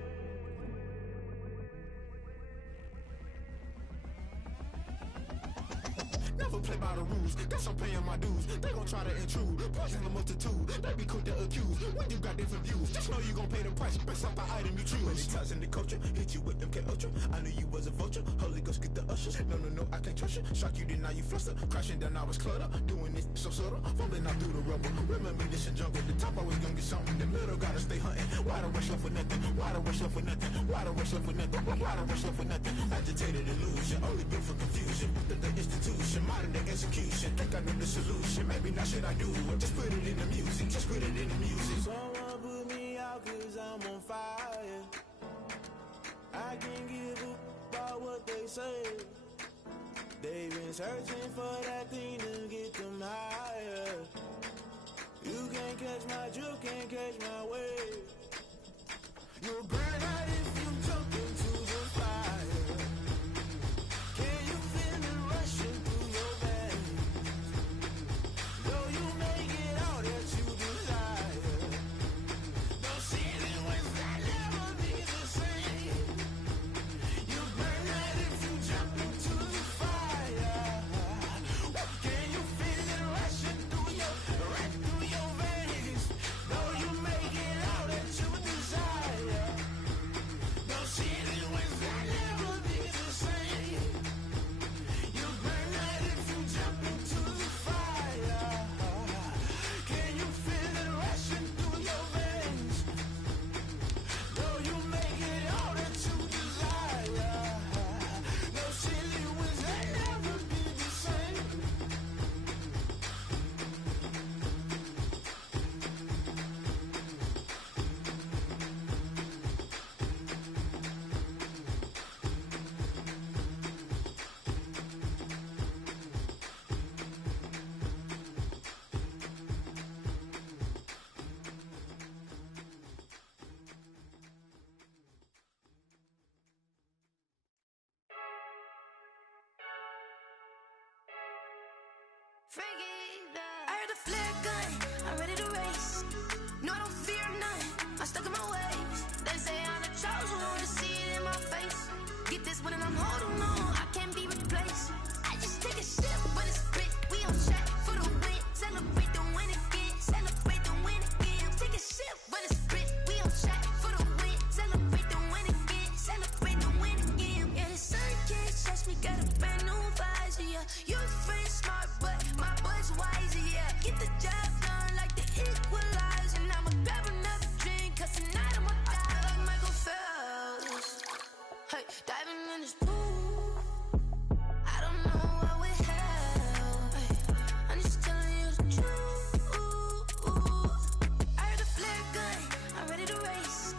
Never play by the rules, guess I'm paying my dues. They gon' try to intrude, poison the multitude. They be quick to accuse, when you got different views. Just know you gon' pay the price, based off the item you choose. Many times in the culture, hit you with MK Ultra. I knew you was a vulture, Holy Ghost get the ushers. No, I can't trust you. Shock you, then now you fluster. Crashing down, I was clutter. Doing this so subtle, fumbling out through the rubble. Remember this in jungle, the top always gonna get something. The middle gotta stay hunting. Why the rush left for nothing? Why the rush left for nothing? Why the rush left for nothing? Why the rush left for nothing? Agitated illusion, only built for confusion. The institution, modern day execution. Think I know the solution, maybe not should I do it? Just put it in the music, just put it in the music. Someone put me out 'cause I'm on fire. I can't give up about what they say. They've been searching for that thing to get them higher. You can't catch my drift, can't catch my wave. You'll burn out if you jump into the fire. Can you feel it rushing through your veins? Though you make it all that you desire. Those ceiling winds that never be the same. You burn out if you jump into the fire. Can you feel it rushing through your veins? Though you make it all that you desire. Those ceiling winds that never be the same. You burn out if you jump into the fire. Can you feel it rushing through your veins? Though you make it all that you desire. Those silly winds that never be the same. I heard the flare gun, I'm ready to race. No, I don't fear none, I'm stuck in my ways. They say I'm the chosen one, to see it in my face. Get this one and I'm holding on, I can't be replaced. I just take a sip when it's split, we on track for the win. Celebrate the win again, celebrate the win again. Take a sip when it's split, we on track for the win. Celebrate the win again, celebrate the win again. Yeah, the sun can't touch me, got a brand new visor, yeah. You're a friend smart, but my boys get the job done like the equalizer. And I'ma grab another drink, cause tonight I'ma die. I feel like Michael Phelps, hey, diving in this pool. I don't know what we have, hey, I'm just telling you the truth. I heard a flare gun, I'm ready to race.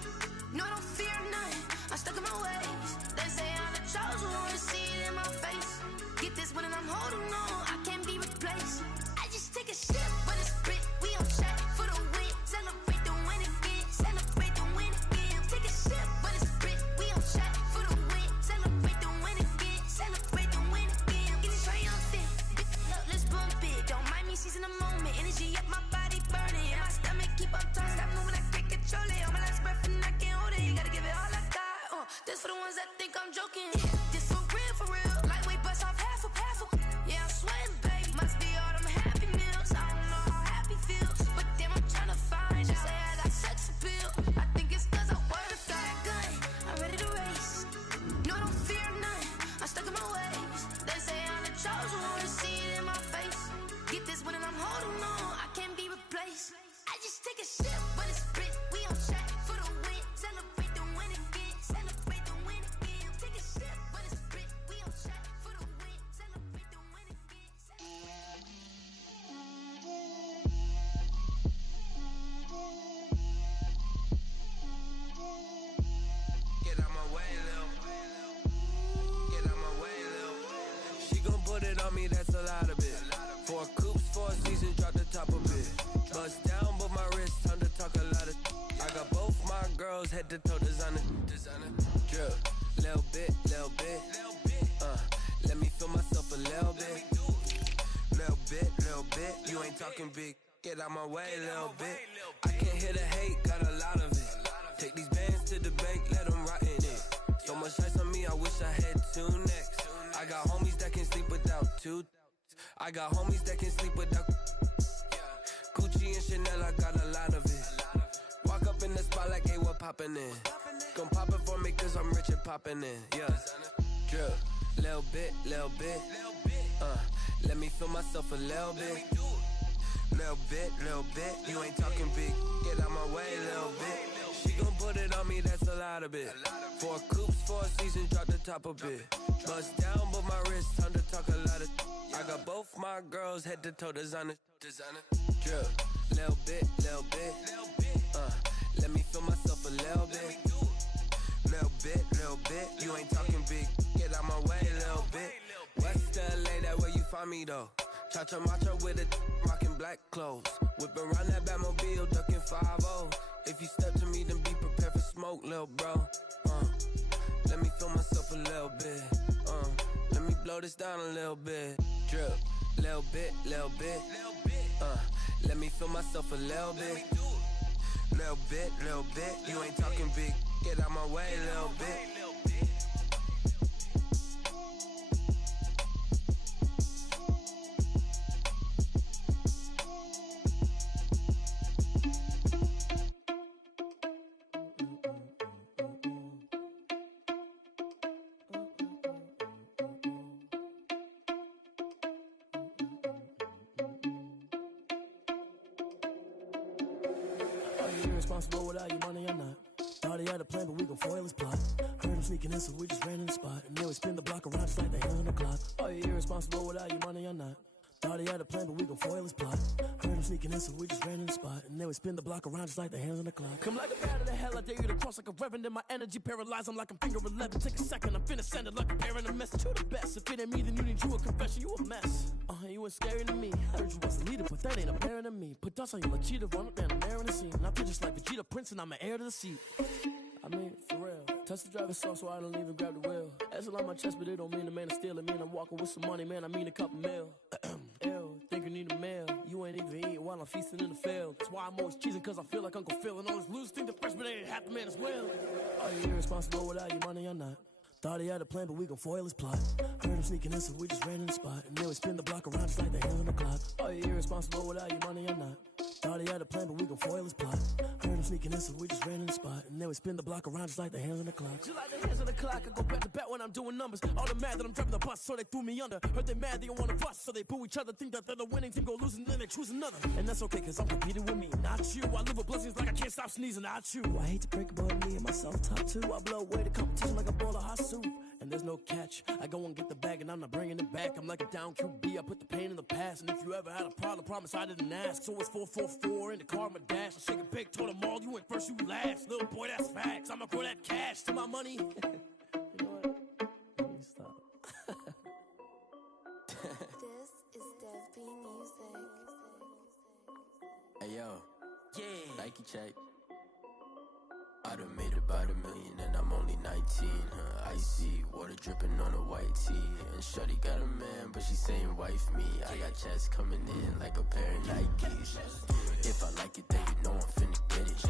No, I don't fear none, I'm stuck in my ways. They say I'm the chosen one, to see it in my face. Get this one and I'm holding on, I can't be replaced. I just take a sip, but it's split, we on track for the win. Celebrate the win again, celebrate the win again. Take a sip, but it's split, we on track for the win. Celebrate the win again, celebrate the win again. Getting triumphant, look, let's bump it. Don't mind me seizing the moment, energy up my body burning. And my stomach keep up talking, stop moving, I can't control it. On my last breath and I can't hold it, you gotta give it all I got. This for the ones that think I'm joking. This for real, lightweight bust off half a. Yeah, I'm sweating, baby. Must be all them happy meals. I don't know how happy feels, but damn, I'm trying to find out. Say I got sex appeal. I think it's cause I wear a fat gun. I'm ready to race. No, I don't fear none. I'm stuck in my ways. They say I'm the chosen one, to see it in my face. Get this one and I'm holding on, I can't be replaced. I just take a sip, but it's split. We on track for the win. Celebrate the win again. Celebrate the win again. Take a sip, but it's split. We on track for the win. Celebrate the win again. Get out my way, Lil. Get out my way, Lil. She gon' put it on me, that's a lot of it. 4 coops, 4 seasons, drop the top a bit. Bust down, but my wrist, time to talk a lot of. I got both my girls head to toe designer. Drip, little bit. Let me feel myself a little bit. Little bit. You ain't talking big. Get out my way, little bit. I can't hear the hate, got a lot of it. Take these bands to the bank, let them rot in it. So much ice on me, I wish I had 2 necks. I got homies that can sleep without 2. I got homies that can sleep without Gucci and Chanel, I got a lot of it. Walk up in the spot like, hey, what poppin' in? Gon' pop it for me cause I'm rich and poppin' in. Yeah, drip, little bit. Let me feel myself a little bit. Little bit. You ain't talking big. Get out my way, little bit. She gon' put it on me, that's a lot of it. 4 coops, 4 seasons, drop the top a bit. Bust down, but my wrist, time to talk a lot of. I got both my girls head to toe designer. Drip, little bit. Let me feel myself a little bit. Little bit. You ain't talking big. Get out my way, little bit. West LA, that where you find me though. Cha-cha macho with it, rocking black clothes. Whip around that Batmobile, ducking 5-0. If you step to me, then be prepared for smoke, little bro. Let me feel myself a little bit. Let me blow this down a little bit. Drip, little bit. Let me feel myself a little bit. Little bit. You ain't talking big. Get out my way, little bit. Irresponsible without your money or not. Thought he had a plan, but we gon' foil his plot. Heard him sneaking in, so we just ran in the spot. And then we spin the block around just like the hand on the clock. Are you irresponsible without your money or not? Thought he had a plan, but we gon' foil his plot. Heard him sneaking in, so we just ran in the spot. And then we spin the block around just like the hands on the clock. Come like a bat of the hell, I dare you to cross like a reverend. In my energy paralyzed, I'm like I'm finger 11. Take a second, I'm finna send it like a parent a message to the best. If it ain't me, then you need you a confession, you a mess. You ain't scary to me. Heard you was a leader, but that ain't apparent to me. Put dust on you like cheetah, run up and I'm there in the scene. And I feel just like Vegeta Prince and I'm an heir to the seat. I mean, for real. Touch the driver's sauce so I don't even grab the wheel. That's on my chest, but it don't mean the man is stealing. Mean I'm walking with some money, man, I mean a couple mil. Ew, think you need a meal. You ain't even eating while I'm feasting in the field. That's why I'm always cheesing, cause I feel like Uncle Phil. And all those losers think the freshman ain't half the man as well. Are you irresponsible without your money or not? Thought he had a plan, but we gon' foil his plot. Heard him sneaking in, so we just ran in the spot. And then we spin the block around just like the hands on the clock. Are you irresponsible without your money or not? Thought he had a plan, but we gon' foil his plot. Heard him sneaking in, so we just ran in the spot. And then we spin the block around just like the hands on the clock. Just like the hands on the clock, I go back to back when I'm doing numbers. All the mad that I'm driving the bus, so they threw me under. Heard they mad, they don't wanna bust, so they boo each other. Think that they're the winning team, go losing, then they choose another. And that's okay, cause I'm competing with me, not you. I live with blessings like I can't stop sneezing, not you. I hate to break it, but me and myself top two. I blow away the competition like a bowl of hot soup. And there's no catch. I go and get the bag and I'm not bringing it back. I'm like a down QB, I put the pain in the past. And if you ever had a problem, promise I didn't ask. So it's 4-4-4 in the car, my dash. I shake a big, told them all, you went first, you last. Little boy, that's facts. I'ma grow that cash to my money. You know what? Let me stop. This is Dev B Music. Hey yo, yeah. Nike check. I done made about $1 million and I'm only 19, huh? Icy, water dripping on a white tee. And shorty got a man, but she saying wife me. I got checks coming in like a pair of Nikes. If I like it, then you know I'm finna get it.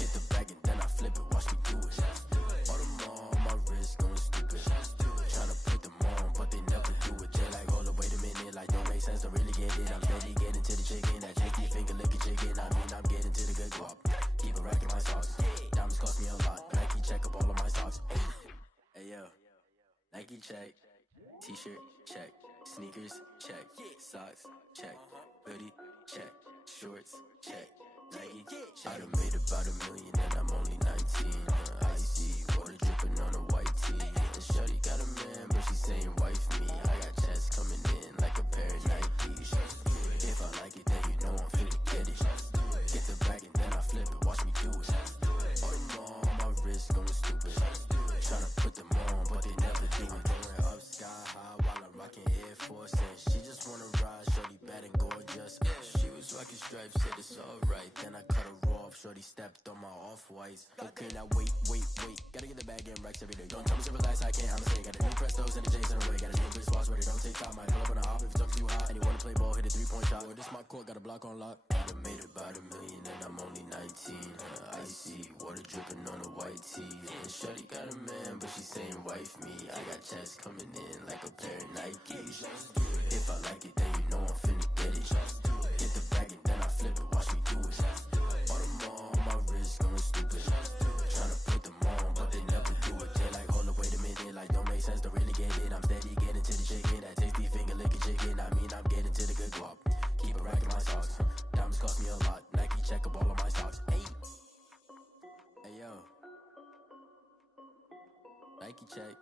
Get the bag and then I flip it, watch me do it. All them on my wrist going stupid. Tryna put them on, but they never do it. They like, hold up, wait a minute, like don't make sense, don't really get it. I'm steady getting to the chicken, that chicky finger licking chicken. I mean, I'm getting to the good guap. Keep a rack in my socks. Diamonds cost me a lot. Nike check up all of my socks. Hey yo, Nike check. T-shirt check. Sneakers check. Socks check. Hoodie check. Shorts check. Nike. I done made about $1 million and I'm only 19. Icy, water dripping on a white tee. And shorty got a man, but she saying wife me. I got checks coming in like a pair of Nikes. If I like it, then you know I'm finna get it. Get the bag and then I flip it, watch me do it. All them on my wrist going stupid. Tryna put them on, but they never do it. Going up sky high while I'm rocking Air Force. And she just wanna ride, shorty bad and gorgeous. She was rocking stripes, said it's alright. Then I cut her off, shorty stepped on my off-whites. Okay, now wait. Gotta get the bag and racks every day. Don't tell me to relax, I can't, I'ma say. Got a new Prestos and the J's in the way. Got a new wrist watch, ready, don't take time. I pull up on the hop if it's up too hot. And you wanna play ball, hit a 3-point shot. Or this my court, got a block on lock. I done made about $1 million and I'm only 19. Icy, water dripping on a white tee. And shorty got a man, but she saying wife me. I got checks coming in like a pair of Nikes. If I like it, then you know I'm finna get it. Get the bag and then I flip it, watch me do it. All them on my wrist going stupid. Tryna put them on, but they never do it. They like, hold up, wait a minute, like don't make sense, don't really get it. I'm steady getting to the chicken, that tasty finger licking chicken. I mean, I'm getting to the good guap. Keep a rack in my socks. Diamonds cost me a lot. Nike check up all of my stocks. Hey yo, Nike check.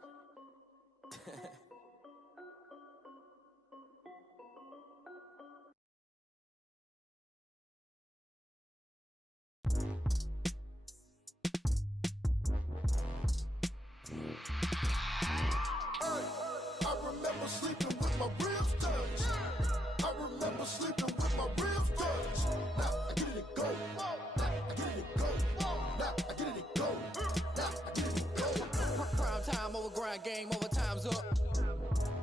I remember sleeping with my ribs touched. I remember sleeping with my ribs touched. Now I get it and go. Now I get it and go. Now I get it and go. Now I get it and go. Prime time over grind game, overtime's up.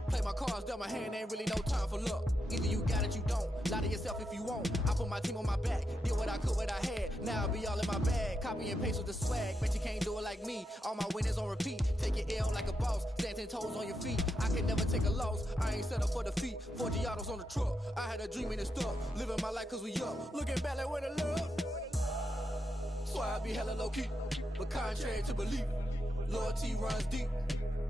Play my cards, dealt my hand, ain't really no time for luck. Either you got it, you don't. Lie to yourself if you won't. I put my team on my back, did what I could, what I had. Now I'll be all in my bag, copy and paste with the swag. Bet you can't do it like me. All my winners on repeat. Take your L like a boss, stand 10 toes on your feet. I can never take a loss. I ain't set up for defeat. 4 Giottos on the truck. I had a dream and it stuck. Living my life cause we up. Looking back like where the love. So I be hella low key, but contrary to belief, loyalty runs deep.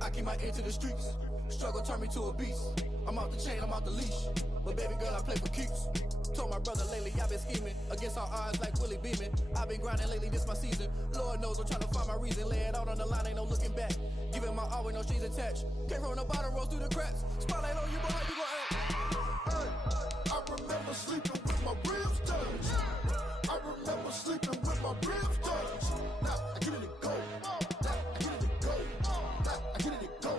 I keep my ear to the streets. Struggle turned me to a beast. I'm off the chain, I'm off the leash. But baby girl, I play for keeps. Told my brother lately, I've been scheming. Against all odds like Willie Beeman. I've been grinding lately, this my season. Lord knows I'm trying to find my reason. Lay it out on the line, ain't no looking back. Giving my all with no strings attached. Came from the bottom, rose through the cracks. Spotlight on you, but how you gon' act? I remember sleeping with my ribs touched. I remember sleeping with my ribs touched. Now I get it and go. Now I get it and go. Now I get it and go.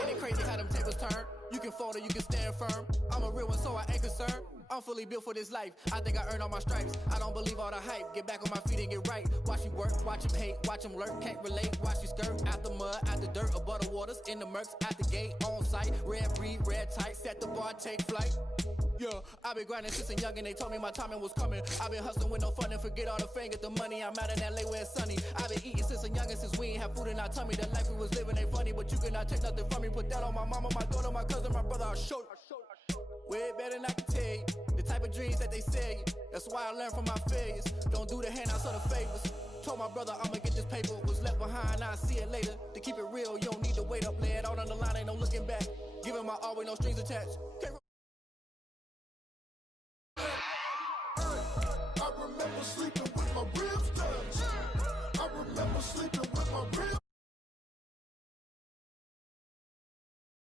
Ain't it crazy how them tables turn? You can fold or you can stand firm. I'm a real one, so I ain't concerned. I'm fully built for this life. I think I earned all my stripes. I don't believe all the hype. Get back on my feet and get right. Watch you work, watch him hate, watch him lurk. Can't relate, watch you skirt. Out the mud, out the dirt, above the waters, in the murks, at the gate, on site. Red breed, red tight, set the bar, take flight. Yeah, I been grinding since a youngin', they told me my timing was coming. I been hustling with no fun and forget all the fame, get the money. I'm out in LA where it's sunny. I been eating since a youngin', since we ain't have food in our tummy. The life we was living ain't funny, but you cannot take nothing from me. Put that on my mama, my daughter, my cousin, my brother, I'll show you. Way better than I can tell you. The type of dreams that they sell you. That's why I learned from my failures. Don't do the handouts or the favors. Told my brother I'ma get this paper. Was left behind, I'll see it later. To keep it real, you don't need to wait up. Lay it out on the line, ain't no looking back. Giving my all with no strings attached. I remember sleeping with my ribs touched. I remember sleeping